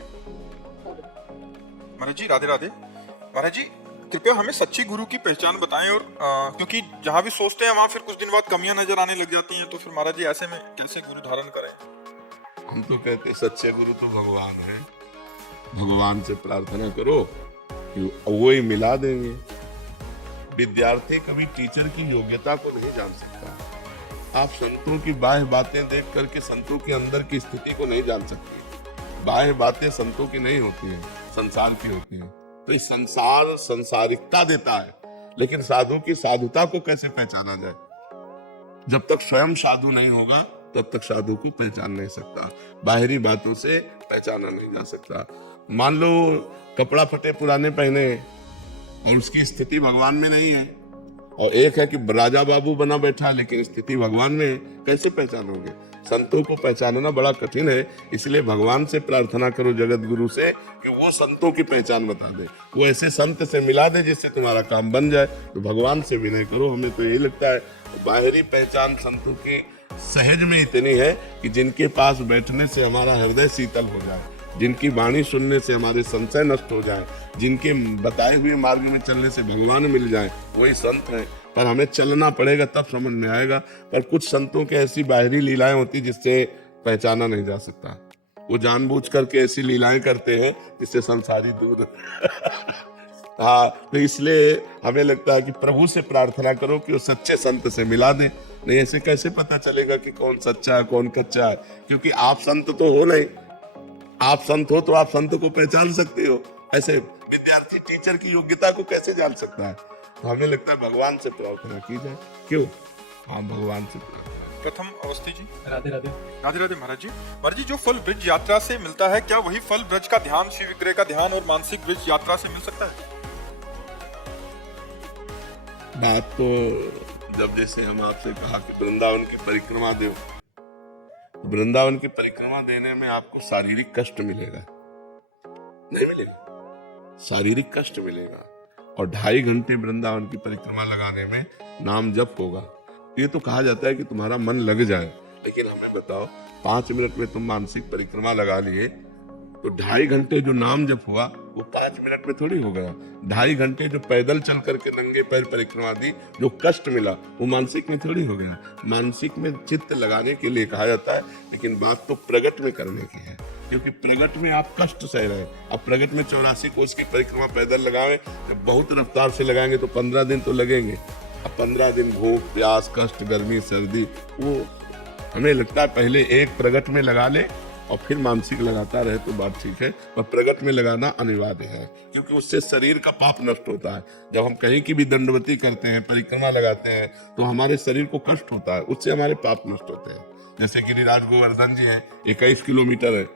महाराज जी राधे राधे। महाराज जी कृपया हमें सच्ची गुरु की पहचान बताएं, और क्योंकि जहाँ भी सोचते हैं वहाँ फिर कुछ दिन बाद कमियां नजर आने लग जाती हैं, तो फिर महाराज जी ऐसे में कैसे गुरु धारण करें? हम तो कहते हैं सच्चे गुरु तो भगवान है। भगवान से प्रार्थना करो कि वो ही मिला देंगे। विद्यार्थी कभी टीचर की योग्यता को नहीं जान सकता। आप संतों की बाह्य बातें देख करके संतों के अंदर की स्थिति को नहीं जान सकते। बाह्य बातें संतों की नहीं होती हैं, संसार की होती हैं। तो इस संसार संसारिकता देता है, लेकिन साधु की साधुता को कैसे पहचाना जाए? जब तक स्वयं साधु नहीं होगा तब तक साधु को पहचान नहीं सकता। बाहरी बातों से पहचाना नहीं जा सकता। मान लो कपड़ा फटे पुराने पहने और उसकी स्थिति भगवान में नहीं है, और एक है कि राजा बाबू बना बैठा है, लेकिन स्थिति भगवान में है, कैसे पहचानोगे? संतों को पहचानना बड़ा कठिन है, इसलिए भगवान से प्रार्थना करो, जगत गुरु से, कि वो संतों की पहचान बता दे, वो ऐसे संत से मिला दे जिससे तुम्हारा काम बन जाए। तो भगवान से विनय करो। हमें तो यही लगता है बाहरी पहचान संतों की सहज में इतनी है कि जिनके पास बैठने से हमारा हृदय शीतल हो जाए, जिनकी वाणी सुनने से हमारे संशय नष्ट हो जाए, जिनके बताए हुए मार्ग में चलने से भगवान मिल जाए, वही संत है। पर हमें चलना पड़ेगा, तब समझ में आएगा। पर कुछ संतों के ऐसी बाहरी लीलाएं होती जिससे पहचाना नहीं जा सकता। वो जानबूझ करके ऐसी लीलाएं करते हैं जिससे संसारी दूर हाँ, तो इसलिए हमें लगता है कि प्रभु से प्रार्थना करो कि वो सच्चे संत से मिला दे। नहीं ऐसे कैसे पता चलेगा कि कौन सच्चा है कौन कच्चा है? क्योंकि आप संत तो हो नहीं। आप संत हो तो आप संत को पहचान सकते हो, ऐसे विद्यार्थी टीचर की योग्यता को कैसे जान सकता है? तो हमें लगता है भगवान से प्रार्थना की जाए। क्यों? हाँ, भगवान से प्रार्थना। प्रथम अवस्थी जी, राधे राधे। राधे राधे महाराज जी। महाराज जी, जो फल ब्रज यात्रा से मिलता है, क्या वही फल ब्रज का ध्यान, शिव विग्रह का ध्यान और मानसिक ब्रज यात्रा से मिल सकता है? बात तो जब जैसे हम आपसे कहा कि वृंदावन की परिक्रमा दो, वृंदावन की परिक्रमा देने में आपको शारीरिक कष्ट मिलेगा, नहीं मिलेगा? शारीरिक कष्ट मिलेगा। और 2.5 घंटे वृंदावन की परिक्रमा लगाने में नाम जप होगा। ये तो कहा जाता है कि तुम्हारा मन लग जाए, लेकिन हमें बताओ 5 मिनट में तुम मानसिक परिक्रमा लगा लिए तो 2.5 घंटे जो नाम जप हुआ वो 5 मिनट में थोड़ी हो गया। 2.5 घंटे जो पैदल चल करके नंगे पैर परिक्रमा दी, जो कष्ट मिला वो मानसिक में थोड़ी हो गया। मानसिक में चित्त लगाने के लिए कहा जाता है, लेकिन बात तो प्रगट में करने की है, क्योंकि प्रगट में आप कष्ट सह रहे हैं। अब प्रगट में 84 कोस की परिक्रमा पैदल लगावे, बहुत रफ्तार से लगाएंगे तो 15 दिन तो लगेंगे। अब 15 दिन भूख प्यास कष्ट गर्मी सर्दी, वो हमें लगता है पहले एक प्रगट में लगा ले और फिर मानसिक लगाता रहे तो बात ठीक है, पर प्रगट में लगाना अनिवार्य है, क्योंकि उससे शरीर का पाप नष्ट होता है। जब हम कहीं की भी दंडवती करते हैं, परिक्रमा लगाते हैं, तो हमारे शरीर को कष्ट होता है, उससे हमारे पाप नष्ट होते हैं। जैसे गिरिराज गोवर्धन जी है, 21 किलोमीटर है।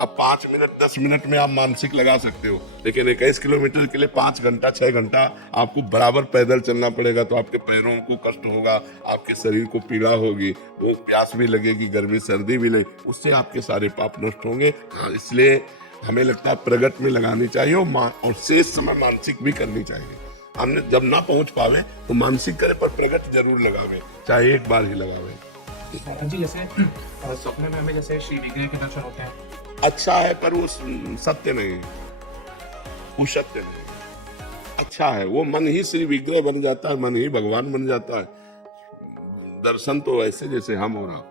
अब 5 मिनट 10 मिनट में आप मानसिक लगा सकते हो, लेकिन 21 किलोमीटर के लिए 5 घंटा 6 घंटा आपको बराबर पैदल चलना पड़ेगा, तो आपके पैरों को कष्ट होगा, आपके शरीर को पीड़ा होगी, भूख प्यास भी लगेगी, गर्मी सर्दी भी लगेगी, उससे आपके सारे पाप नष्ट होंगे। हाँ, इसलिए हमें लगता है प्रगट में लगानी चाहिए और शेष समय मानसिक भी करनी चाहिए। हमने जब ना पहुंच पावे तो मानसिक करे, पर प्रगट जरूर लगावे, चाहे एक बार ही लगावे। जी, जैसे सपने में हमें जैसे श्री विग्रह के दर्शन होते हैं, अच्छा है, पर वो सत्य नहीं है, वो सत्य नहीं। अच्छा है, वो मन ही श्री विग्रह बन जाता है, मन ही भगवान बन जाता है। दर्शन तो ऐसे जैसे हम हो रहा,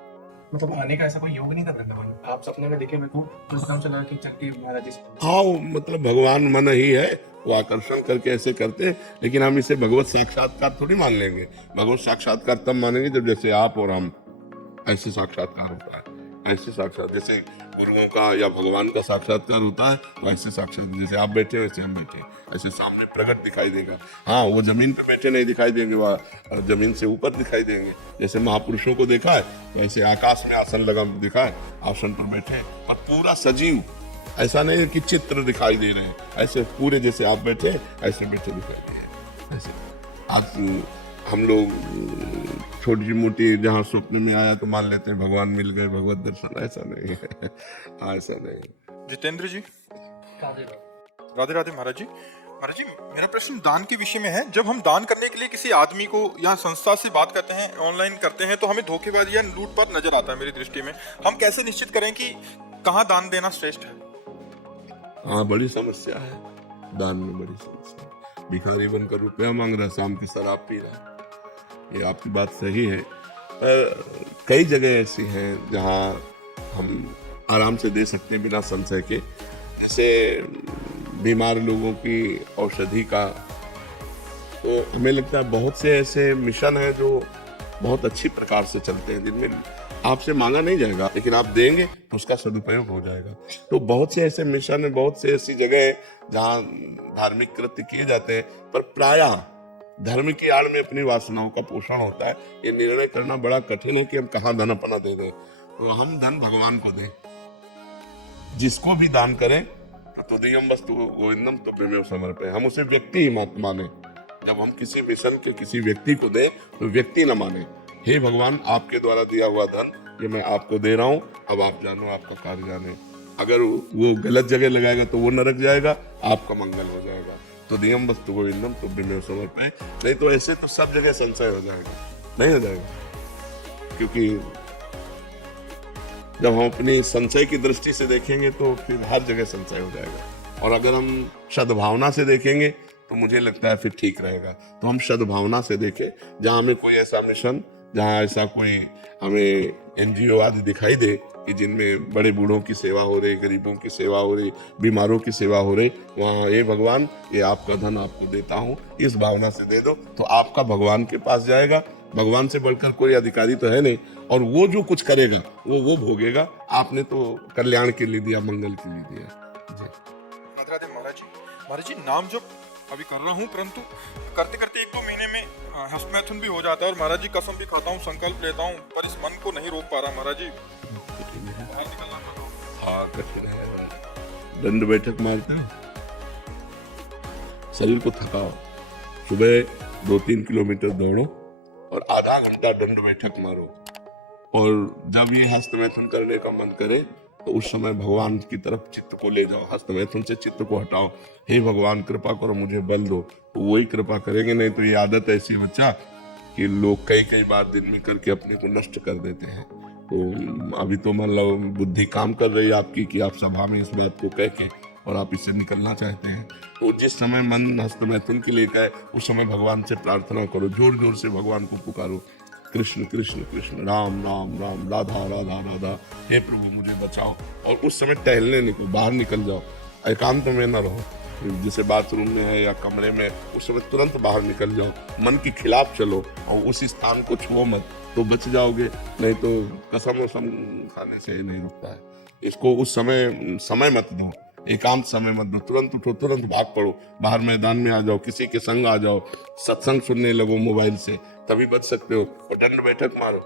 मतलब आने का ऐसा कोई योग नहीं कर रहा भगवान। आप सपने में देखे मेरे को काम चला कि चक्की महाराज जी से। हाँ, मतलब भगवान मन ही है, वो आकर्षण करके ऐसे करते हैं, लेकिन हम इसे भगवत साक्षात्कार थोड़ी मान लेंगे। भगवत साक्षात्कार तब मानेंगे जब जैसे आप और हम, ऐसे साक्षात्कार होता है। ऐसे साक्षात जैसे गुरुओं का या भगवान का साक्षात्कार होता है, तो ऐसे साक्षात जैसे आप बैठे वैसे हम बैठे, ऐसे सामने प्रगट दिखाई देगा। हाँ, वो जमीन पे बैठे नहीं दिखाई देंगे, वह जमीन से ऊपर दिखाई देंगे। जैसे महापुरुषों को देखा है, वैसे आकाश में आसन लगा दिखा है, आसन पर बैठे, और पूरा सजीव, ऐसा नहीं है कि चित्र दिखाई दे रहे हैं, ऐसे पूरे जैसे आप बैठे ऐसे बैठे दिखाई दे रहे हैं। ऐसे आज हम लोग छोटी मोटी जहाँ स्वप्न में आया तो मान लेते हैं भगवान मिल गए, भगवत दर्शन, ऐसा नहीं है। ऐसा नहीं। जितेंद्र जी, राधे राधे महाराज जी। महाराज जी, मेरा प्रश्न दान के विषय में है। जब हम दान करने के लिए किसी आदमी को या संस्था से बात करते हैं, ऑनलाइन करते हैं, तो हमें धोखेबाजी या लूटपाट नजर आता है मेरी दृष्टि में। हम कैसे निश्चित करें कि कहाँ दान देना श्रेष्ठ है? हाँ, बड़ी समस्या है दान में, बड़ी समस्या। भिखारी बनकर रुपया मांग रहा, शाम की शराब पी रहा, ये आपकी बात सही है। कई जगह ऐसी हैं जहाँ हम आराम से दे सकते हैं बिना संशय के। जैसे बीमार लोगों की औषधि का, तो हमें लगता है बहुत से ऐसे मिशन हैं जो बहुत अच्छी प्रकार से चलते हैं, जिनमें आपसे मांगा नहीं जाएगा, लेकिन आप देंगे तो उसका सदुपयोग हो जाएगा। तो बहुत से ऐसे मिशन है, बहुत से ऐसी जगह है जहाँ धार्मिक कृत्य किए जाते हैं, पर प्रायः धर्म की आड़ में अपनी वासनाओं का पोषण होता है। ये निर्णय करना बड़ा कठिन है कि हम कहाँ धन अपना दे दें। तो हम धन भगवान को दें, जिसको भी दान करें तो तुदीयम वस्तु गोविंदम तुभ्यमेव समर्पये। हम उसे व्यक्ति ही मत माने, जब हम किसी मिशन के किसी व्यक्ति को दें तो व्यक्ति न माने, हे भगवान आपके द्वारा दिया हुआ धन ये मैं आपको दे रहा हूँ, अब आप जानो, आपका कार्य जाने। अगर वो गलत जगह लगाएगा तो वो नरक जाएगा, आपका मंगल हो जाएगा। तो नियम वस्तु गोविंदम तो बिमेव समर्पये, नहीं तो ऐसे तो सब जगह संशय हो जाएगा, नहीं हो जाएगा। क्योंकि जब हम अपनी संशय की दृष्टि से देखेंगे तो फिर हर जगह संशय हो जाएगा। और अगर हम सद्भावना से देखेंगे तो मुझे लगता है फिर ठीक रहेगा। तो हम सद्भावना से देखें, जहाँ हमें कोई ऐसा मिशन, जहाँ ऐसा कोई हमें NGO आदि दिखाई दे कि जिनमें बड़े बूढ़ों की सेवा हो रही, गरीबों की सेवा हो रही, बीमारों की सेवा हो रही, वहाँ हे भगवान ये आपका धन आपको देता हूँ, इस भावना से दे दो, तो आपका भगवान के पास जाएगा। भगवान से बढ़कर कोई अधिकारी तो है नहीं, और वो जो कुछ करेगा वो भोगेगा। आपने तो कल्याण के लिए दिया, मंगल के लिए दिया। जी राधे महाराज जी नाम जो अभी कर रहा हूँ, परंतु करते करते 1-2 महीने में हस्तमैथुन भी हो जाता है, और महाराज जी कसम भी खाता हूँ, संकल्प लेता हूँ, पर इस मन को नहीं रोक पा रहा महाराज जी। बाहर निकलना पड़ रहा। हाँ कठिन है। दंड बैठक मारते हो, शरीर को थकाओ, सुबह 2-3 किलोमीटर दौड़ो और आधा घंटा दंड बैठक मारो, और जब ये हस्तमैथुन करने का मन करे तो उस समय भगवान की तरफ चित्त को ले जाओ, हस्तमैथुन से चित्त को हटाओ, हे भगवान कृपा करो, मुझे बल दो, तो वही कृपा करेंगे। नहीं तो ये आदत ऐसी बच्चा कि लोग कई बार दिन में करके अपने को नष्ट कर देते हैं। तो अभी तो मतलब बुद्धि काम कर रही है आपकी कि आप सभा में इस बात को कह के और आप इससे निकलना चाहते हैं। तो जिस समय मन हस्तमैथुन के लिए कहे उस समय भगवान से प्रार्थना करो, जोर जोर से भगवान को पुकारो, कृष्ण कृष्ण कृष्ण, राम राम राम, राधा राधा राधा, हे प्रभु मुझे बचाओ। और उस समय टहलने निकलो, बाहर निकल जाओ, एकांत में न रहो, जैसे बाथरूम में है या कमरे में, उस समय तुरंत बाहर निकल जाओ, मन के खिलाफ चलो और उस स्थान को छुओ मत, तो बच जाओगे। नहीं तो कसम वसम खाने से नहीं रुकता है। इसको उस समय मत दो, एकांत समय मत दो, तुरंत उठो, तुरंत भाग पड़ो, बाहर मैदान में आ जाओ, किसी के संग आ जाओ, सत्संग सुनने लगो मोबाइल से, तभी बच सकते हो। और दंड बैठक मारो,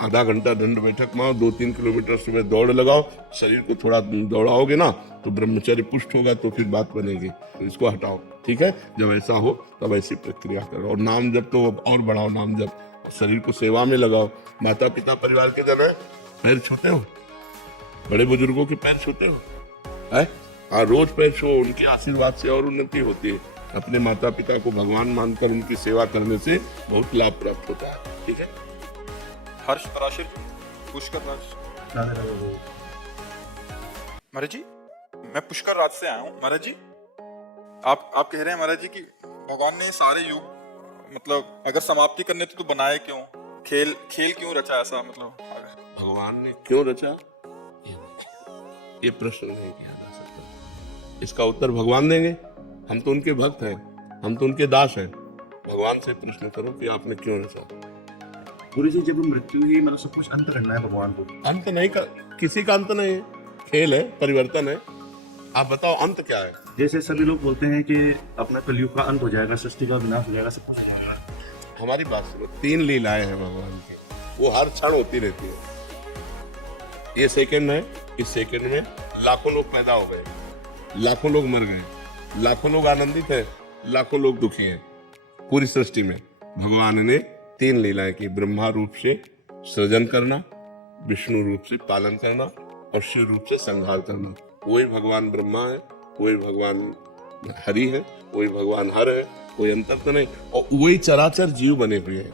आधा घंटा दंड बैठक मारो, 2-3 किलोमीटर सुबह दौड़ लगाओ, शरीर को थोड़ा दौड़ाओगे ना तो ब्रह्मचर्य पुष्ट होगा, तो फिर बात बनेगी। तो इसको हटाओ, ठीक है। जब ऐसा हो तब ऐसी प्रक्रिया करो, और नाम जप तो और बढ़ाओ, नाम जप, शरीर को सेवा में लगाओ। माता पिता परिवार के जन है, पैर छूते हो, बड़े बुजुर्गों के पैर छूते हो, है रोज पैर छो, उनके आशीर्वाद से और उन्नति होती है। अपने माता पिता को भगवान मानकर उनकी सेवा करने से बहुत लाभ प्राप्त होता है, ठीक है। हर्ष पराशर पुष्कर राज महाराज जी, मैं पुष्कर राज से आया हूँ महाराज जी। आप कह रहे हैं महाराज जी कि भगवान ने सारे युग मतलब अगर समाप्ति करने तो बनाए क्यों, खेल क्यों रचा, ऐसा मतलब भगवान ने क्यों रचा ये प्रश्न नहीं किया जा सकता। इसका उत्तर भगवान देंगे, हम तो उनके भक्त हैं, हम तो उनके दास हैं। भगवान से प्रश्न करो कि आपने क्यों रचा। गुरु जी जब मृत्यु ही मतलब सब कुछ अंत करना है भगवान को, अंत नहीं किसी का अंत नहीं है, खेल है, परिवर्तन है। आप बताओ अंत क्या है। जैसे सभी लोग बोलते हैं कि अपना कलयुग का अंत हो जाएगा, सृष्टि का विनाश हो जाएगा, सब कुछ हो जाएगा। हमारी बात सुनो, 3 लीलाएं हैं भगवान की, वो हर क्षण होती रहती है। ये सेकंड है, इस सेकंड में लाखों लोग पैदा हो गए, लाखों लोग मर गए, लाखों लोग आनंदित है, लाखों लोग दुखी हैं। पूरी सृष्टि में भगवान ने 3 लीलाएं की, ब्रह्मा रूप से सृजन करना, विष्णु रूप से पालन करना और शिव रूप से संहार करना। वही भगवान ब्रह्मा है, वही भगवान हरि है, वही भगवान हर है, कोई अंतर तो नहीं। और वही चराचर जीव बने हुए हैं,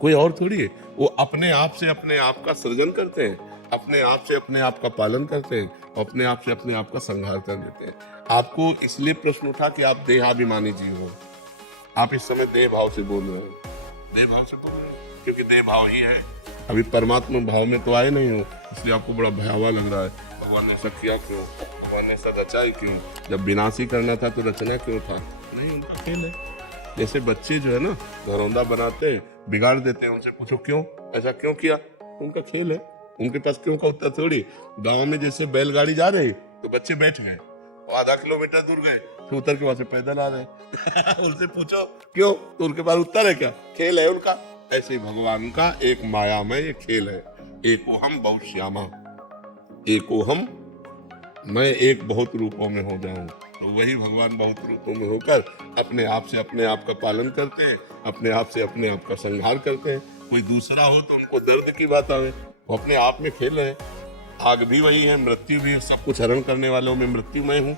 कोई और थोड़ी है। वो अपने आप से अपने आप का सृजन करते हैं, अपने आप से अपने आप का पालन करते हैं, अपने आप से अपने आप का संहार कर देते हैं। आपको इसलिए प्रश्न उठा कि आप देहाभिमानी जीव हो, आप इस समय देह भाव से बोल रहे हो, देह भाव से बोल रहे हो क्योंकि देह भाव ही है, अभी परमात्मा भाव में तो आए नहीं हो, इसलिए आपको बड़ा भयावह लग रहा है। भगवान ने ऐसा किया क्यों, भगवान ने ऐसा रचा ही क्यों, जब विनाशी करना था तो रचना क्यों था। नहीं, उनका खेल है। जैसे बच्चे जो है ना घरौंदा बनाते हैं, बिगाड़ देते हैं, उनसे पूछो क्यों, ऐसा क्यों किया, उनका खेल है, उनके पास क्यों का उत्तर थोड़ी। गांव में जैसे बैलगाड़ी जा रही तो बच्चे बैठ गए और आधा किलोमीटर दूर गए, फिर उतर के वहां से पैदल आ रहे उनसे पूछो क्यों, तो उनके पास उत्तर है क्या, खेल है उनका। ऐसे भगवान का एक माया में ये खेल है। एको हम बहुत श्यामा, एको हम, मैं एक बहुत रूपों में हो जाऊं, तो वही भगवान बहुत रूपों में होकर अपने आप से अपने आप का पालन करते हैं, अपने आप से अपने आप का संहार करते हैं। कोई दूसरा हो तो उनको दर्द की बात आवे, वो अपने आप में खेल रहे हैं। आग भी वही है, मृत्यु भी है, सब कुछ हरण करने वालों में मृत्यु मैं हूँ।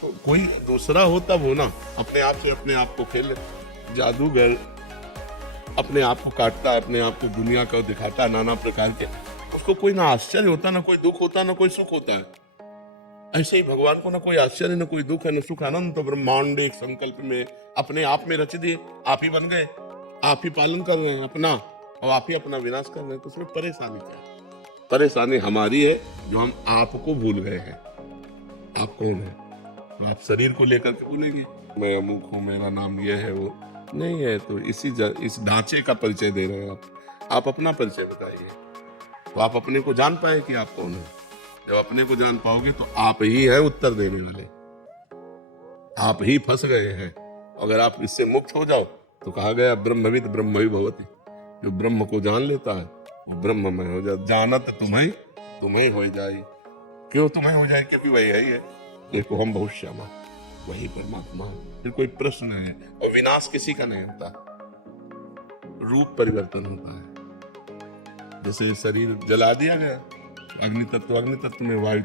तो कोई दूसरा हो तब हो ना, अपने आप से अपने आप को खेले। जादूगर अपने आप को काटता है, अपने आप को दुनिया को दिखाता है नाना प्रकार के, उसको कोई ना आश्चर्य होता, ना कोई दुख होता, ना कोई सुख होता है। ऐसे ही भगवान को ना कोई आश्चर्य, ना कोई दुख है, ना सुख। आनंद तो ब्रह्मांड एक संकल्प में अपने आप में रच दिए, आप ही बन गए, आप ही पालन कर रहे हैं अपना, और आप ही अपना विनाश कर रहे हैं। तो उसमें परेशानी क्या है? परेशानी हमारी है जो हम आपको भूल गए हैं। आप कौन है? तो आप शरीर को लेकर के भूलेंगे, मैं अमुक हूँ, मेरा नाम यह है, वो नहीं है। तो इस ढांचे का परिचय दे रहे हैं आप अपना परिचय बताइए, तो आप अपने को जान पाए कि आप कौन है। जब अपने को जान पाओगे तो आप ही है उत्तर देने वाले, आप ही फंस गए हैं। अगर आप इससे मुक्त हो जाओ तो कहा गया ब्रह्मविद ब्रह्मवि भवति, जो ब्रह्म को जान लेता है वो ब्रह्म में हो जाए। जानत तुम्हें हो जाए। क्यों तुम्हें हो जाए? क्योंकि वही है ही है। देखो हम बहुत श्यामा, वही परमात्मा। फिर कोई प्रश्न है? और विनाश किसी का नहीं होता, रूप परिवर्तन होता है। जैसे शरीर जला दिया गया, अग्नि तत्व में, वायु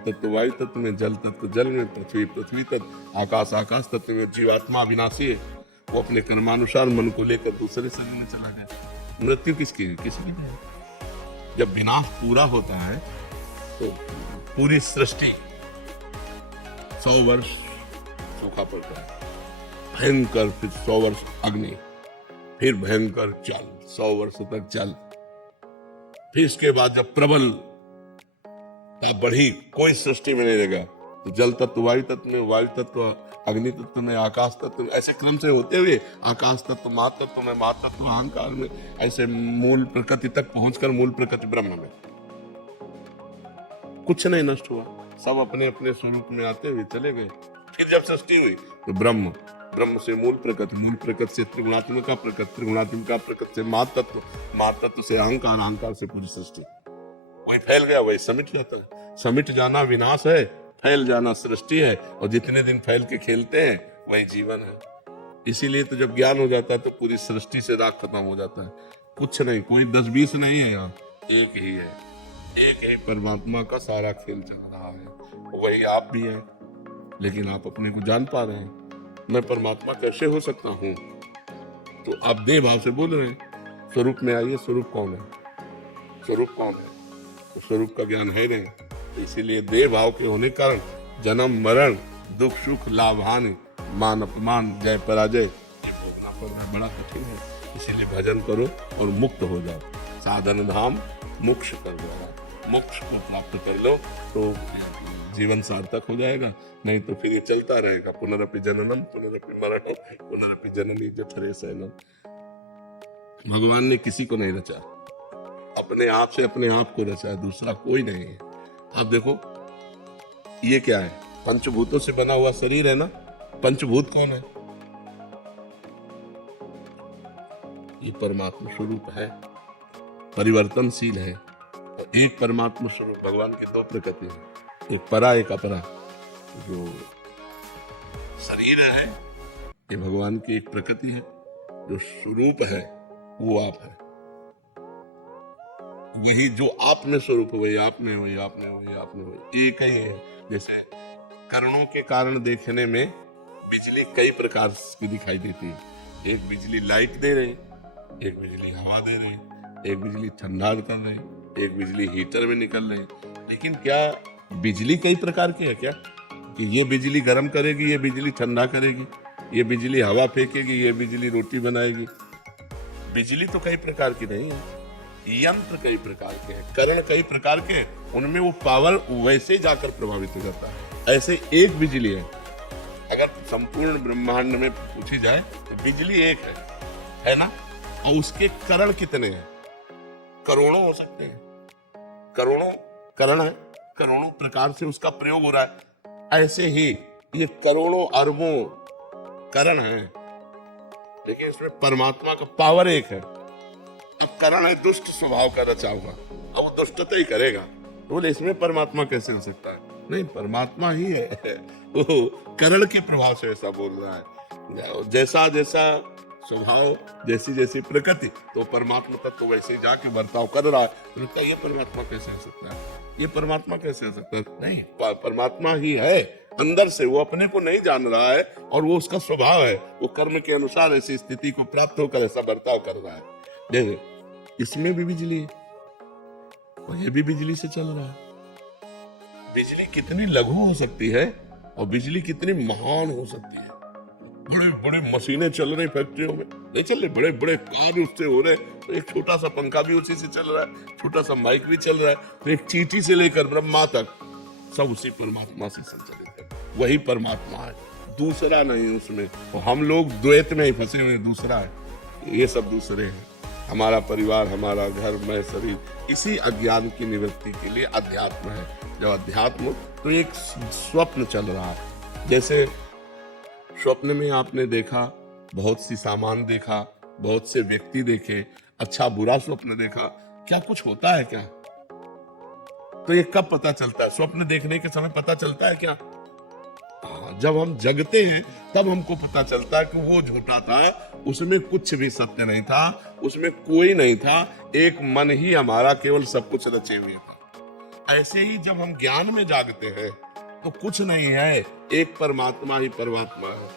तत्व में, जल तत्व जल में, पृथ्वी तत्व, आकाश तत्व में। जीवात्मा विनाशी है, वो अपने कर्मानुसार मन को लेकर दूसरे शरीर में चला गया। मृत्यु किसकी है? किसी की नहीं। जब विनाश पूरा होता है तो पूरी सृष्टि 100 वर्ष सूखा पड़ता है, भयंकर, फिर 100 वर्ष अग्नि, फिर भयंकर जल, 100 वर्ष तक जल। फिर इसके बाद जब प्रबल बढ़ी, कोई सृष्टि में नहीं रहेगा, तो जल तत्व वायु तत्व में, वायु तत्व अग्नि तत्व में, आकाश तत्व में, ऐसे क्रम से होते हुए आकाश तत्व माँ तत्व में, माँ तत्व अहंकार में, ऐसे मूल प्रकृति तक पहुंचकर मूल प्रकृति ब्रह्म में कुछ नहीं नष्ट हुआ, सब अपने अपने स्वरूप में आते हुए चले गए। फिर जब सृष्टि हुई तो ब्रह्म से मूल प्रकृति से त्रिगुणात्मिका प्रकृति से माँ तत्व से अहंकार से पूरी सृष्टि। वही फैल गया, वही समिट जाता है। समिट जाना विनाश है, फैल जाना सृष्टि है, और जितने दिन फैल के खेलते हैं वही जीवन है। इसीलिए तो जब ज्ञान हो जाता है तो पूरी सृष्टि से राग खत्म हो जाता है। कुछ नहीं, कोई 10-20 नहीं है, यहाँ एक ही है, एक ही परमात्मा का सारा खेल चल रहा है। वही आप भी हैं, लेकिन आप अपने को जान पा रहे हैं। मैं परमात्मा कैसे हो सकता हूँ? तो आप देह भाव से बोल रहे हैं। स्वरूप में आइए, स्वरूप कौन है? स्वरूप कौन है? तो स्वरूप का ज्ञान है नहीं। इसीलिए देह भाव के होने के कारण जन्म मरण, दुख सुख, लाभ हानि, मान अपमान, जय पराजय भोगना पड़ना बड़ा कठिन है। इसीलिए भजन करो और मुक्त हो जाओ। साधन धाम मोक्ष कर दो, मोक्ष को प्राप्त कर लो तो जीवन सार्थक हो जाएगा। नहीं तो फिर ये चलता रहेगा, पुनरपि जननम पुनरपि मरणम पुनरपि जननी जठरे शयनम। भगवान ने किसी को नहीं रचा, अपने आप से अपने आप को रचा है, दूसरा कोई नहीं है। अब देखो ये क्या है? पंचभूतों से बना हुआ शरीर है ना। पंचभूत कौन है? ये परमात्मा स्वरूप है, परिवर्तनशील है। और एक परमात्मा स्वरूप भगवान के 2 प्रकृति है, एक परा एक अपरा। जो शरीर है ये भगवान की एक प्रकृति है, जो स्वरूप है वो आप है। वही जो आप में स्वरूप है वही आप में, वही आप में, वही आप में, वही एक ही है। जैसे करणों के कारण देखने में बिजली कई प्रकार की दिखाई देती है। एक बिजली लाइट दे रही, एक बिजली हवा दे रही, एक बिजली ठंडा कर रही, एक बिजली हीटर में निकल रही। लेकिन क्या बिजली कई प्रकार की है क्या? कि ये बिजली गर्म करेगी, ये बिजली ठंडा करेगी, ये बिजली हवा फेंकेगी, ये बिजली रोटी बनाएगी। बिजली तो कई प्रकार की नहीं है, यंत्र कई प्रकार के हैं, करण कई प्रकार के हैं, उनमें वो पावर वैसे जाकर प्रभावित हो जाता है। ऐसे एक बिजली है। अगर संपूर्ण ब्रह्मांड में पूछी जाए तो बिजली एक है ना? और उसके करण कितने हैं? करोड़ों हो सकते हैं, करोड़ों करण है, करोड़ों प्रकार से उसका प्रयोग हो रहा है। ऐसे ही ये करोड़ों अरबों करण है, लेकिन इसमें परमात्मा का पावर एक है। अब करण है दुष्ट स्वभाव का रचा हुआ, अब वो दुष्टता ही करेगा, तो बोले इसमें परमात्मा कैसे हो सकता है? नहीं, परमात्मा ही है। वो करण के प्रभाव से ऐसा बोल रहा है। जैसा जैसा स्वभाव, जैसी जैसी प्रकृति, तो परमात्मा तक तो वैसे ही जाके बर्ताव कर रहा है। तो लगता है ये परमात्मा कैसे हो सकता है, ये परमात्मा कैसे हो सकता है? नहीं, परमात्मा ही है अंदर से, वो अपने को नहीं जान रहा है और वो उसका स्वभाव है। वो कर्म के अनुसार ऐसी स्थिति को प्राप्त होकर ऐसा बर्ताव कर रहा है। देखिए, इसमें भी बिजली है और ये भी बिजली से चल रहा है। बिजली कितनी लघु हो सकती है और बिजली कितनी महान हो सकती है। बड़े बड़े मशीनें चल रही फैक्ट्रियों में, नहीं चल रहे, बड़े बड़े कार्य उससे हो रहे, तो एक छोटा सा पंखा भी उसी से चल रहा है, छोटा सा माइक भी चल रहा है, तो एक चींटी से लेकर ब्रह्मा तक सब उसी परमात्मा से संचालित है। वही परमात्मा है, दूसरा नहीं उसमें। तो हम लोग द्वैत में ही फंसे हुए, दूसरा है, ये सब दूसरे हैं। हमारा परिवार, हमारा घर, मैं, शरीर, इसी अज्ञान की निवृत्ति के लिए अध्यात्म है। जब अध्यात्म, तो एक स्वप्न चल रहा है। जैसे स्वप्न में आपने देखा, बहुत सी सामान देखा, बहुत से व्यक्ति देखे, अच्छा बुरा स्वप्न देखा, क्या कुछ होता है क्या? तो ये कब पता चलता है? स्वप्न देखने के समय पता चलता है क्या? जब हम जगते हैं तब हमको पता चलता है कि वो झूठा था, उसमें कुछ भी सत्य नहीं था, उसमें कोई नहीं था, एक मन ही हमारा केवल सब कुछ रचे हुए था। ऐसे ही जब हम ज्ञान में जागते हैं तो कुछ नहीं है, एक परमात्मा ही परमात्मा है।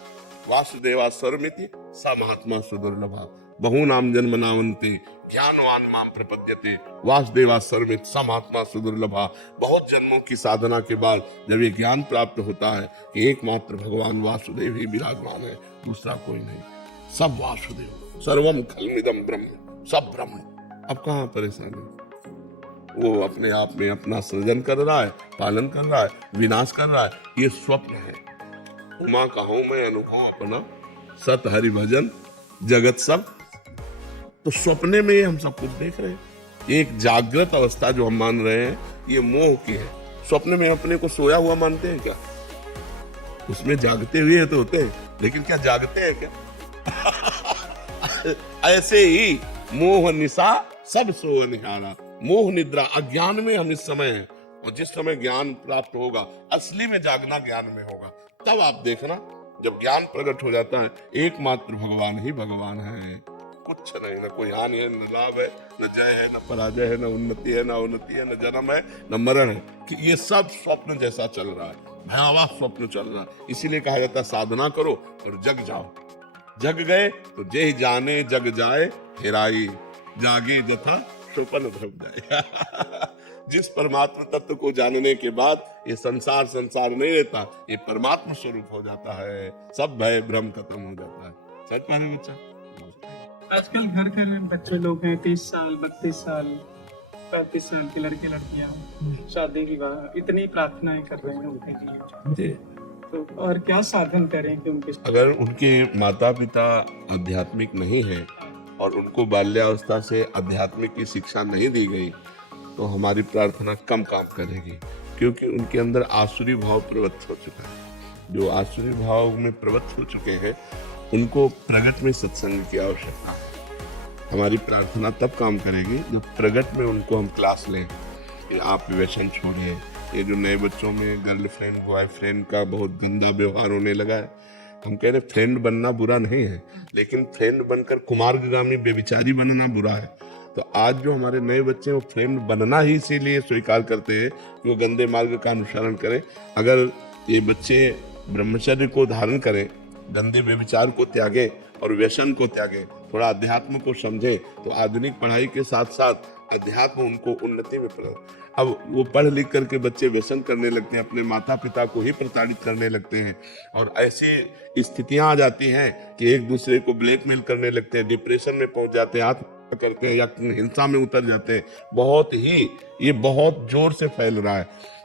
वासुदेवा सर्वमिति स महात्मा सुदुर्लभा बहूनाम जन्मनावन्ति ज्ञानवान माम प्रपद्यते वासुदेवा सर्वमिति स महात्मा सुदुर्लभा। बहुत जन्मों की साधना के बाद जब ये ज्ञान प्राप्त होता है कि एकमात्र भगवान वासुदेव ही विराजमान है, दूसरा कोई नहीं, सब वासुदेव, सर्वम खलमिदम ब्रह्म, सब ब्रह्म। अब कहाँ परेशानी? वो अपने आप में अपना सृजन कर रहा है, पालन कर रहा है, विनाश कर रहा है, ये स्वप्न है। उमा कहूं मैं अनुभव अपना, सत हरि भजन जगत सब। तो सपने में हम सब कुछ देख रहे हैं। एक जागृत अवस्था जो हम मान रहे हैं, ये मोह की है। स्वप्न में अपने को सोया हुआ मानते हैं क्या? उसमें जागते हुए तो होते हैं, लेकिन क्या जागते हैं क्या? ऐसे ही मोह निशा सब सो निहारा। मोह निद्रा, अज्ञान में हम इस समय हैं, और जिस समय ज्ञान प्राप्त होगा, असली में जागना ज्ञान में होगा, तब आप देखना, जब ज्ञान प्रकट हो जाता है, एकमात्र भगवान ही भगवान है, कुछ नहीं, न कोई हानि है, न लाभ है, न जय है, न पराजय है, न उन्नति है, न अवनति है, न जन्म है, न मरण है, कि ये सब स्वप्न जैसा चल रहा है, भयावह स्वप्न चल रहा है। इसीलिए कहा जाता है साधना करो और जग जाओ। जग गए तो जे जाने जग जाए हेराई, जागे जथा स्वप्न ध्रुव जाए। जिस परमात्मा तत्व को जानने के बाद ये संसार संसार नहीं रहता, ये परमात्मा स्वरूप हो जाता है, सब भय भ्रम खत्म हो जाता है। सच माने बच्चा? आजकल घर घर बच्चे लोग हैं, 30 साल 32 साल 35 साल के लड़के लड़कियां शादी विवाह, इतनी प्रार्थनाएं कर रहे हैं उनके लिए। तो और क्या साधन करें कि उनके, अगर उनके माता पिता आध्यात्मिक नहीं है और उनको बाल्यावस्था से आध्यात्मिक की शिक्षा नहीं दी गई, तो हमारी प्रार्थना कम काम करेगी, क्योंकि उनके अंदर आसुरी भाव प्रवृत्त हो चुका है। जो आसुरी भाव में प्रवृत्त हो चुके हैं, उनको प्रगट में सत्संग की आवश्यकता है। हमारी प्रार्थना तब काम करेगी जब प्रगट में उनको हम क्लास लें कि आप व्यसन छोड़िए। ये जो नए बच्चों में गर्लफ्रेंड बॉयफ्रेंड का बहुत गंदा व्यवहार होने लगा है, हम कह रहे फ्रेंड बनना बुरा नहीं है, लेकिन फ्रेंड बनकर कुमार्गामी बेविचारी बनना बुरा है। तो आज जो हमारे नए बच्चे वो फ्रेंड बनना ही इसीलिए स्वीकार करते हैं कि वो गंदे मार्ग का अनुसरण करें। अगर ये बच्चे ब्रह्मचर्य को धारण करें, गंदे व्यभिचार को त्यागे और व्यसन को त्यागे, थोड़ा अध्यात्म को समझे, तो आधुनिक पढ़ाई के साथ साथ अध्यात्म उनको उन्नति में अब वो पढ़ लिख करके बच्चे व्यसन करने लगते हैं, अपने माता पिता को ही प्रताड़ित करने लगते हैं, और ऐसी स्थितियां आ जाती हैं कि एक दूसरे को ब्लैकमेल करने लगते हैं, डिप्रेशन में पहुंच जाते हैं, आत्महत्या करते हैं या हिंसा में उतर जाते हैं। ये बहुत जोर से फैल रहा है।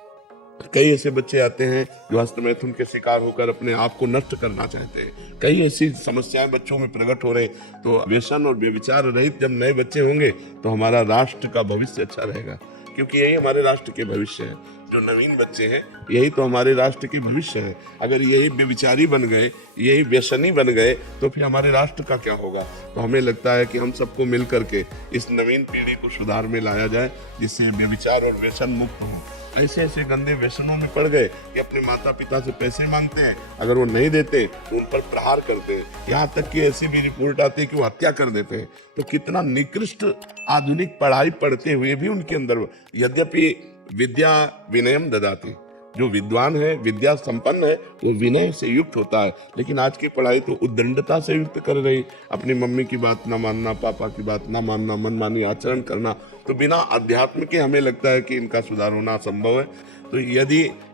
कई ऐसे बच्चे आते हैं जो हस्तमैथुन के शिकार होकर अपने आप को नष्ट करना चाहते हैं। कई ऐसी समस्याएं बच्चों में प्रकट हो रही। तो व्यसन और व्यभिचार रहित जब नए बच्चे होंगे तो हमारा राष्ट्र का भविष्य अच्छा रहेगा, क्योंकि यही हमारे राष्ट्र के भविष्य है। जो नवीन बच्चे हैं, यही तो हमारे राष्ट्र के भविष्य है। अगर यही व्यभिचारी बन गए, यही व्यसनी बन गए, तो फिर हमारे राष्ट्र का क्या होगा। तो हमें लगता है कि हम सबको मिल करके इस नवीन पीढ़ी को सुधार में लाया जाए, जिससे व्यभिचार और व्यसन मुक्त हो। ऐसे ऐसे गंदे व्यसनों में पड़ गए कि अपने माता पिता से पैसे मांगते हैं, अगर वो नहीं देते तो उन पर प्रहार करते हैं, यहाँ तक कि ऐसी भी रिपोर्ट आती है कि वो हत्या कर देते हैं। तो कितना निकृष्ट आधुनिक पढ़ाई पढ़ते हुए भी उनके अंदर, यद्यपि विद्या विनयम ददाति, जो विद्वान है, विद्या संपन्न है, वो विनय से युक्त होता है। लेकिन आज की पढ़ाई तो उद्दंडता से युक्त कर रही, अपनी मम्मी की बात ना मानना, पापा की बात ना मानना, मनमानी आचरण करना। तो बिना अध्यात्म के हमें लगता है कि इनका सुधार होना असंभव है। तो यदि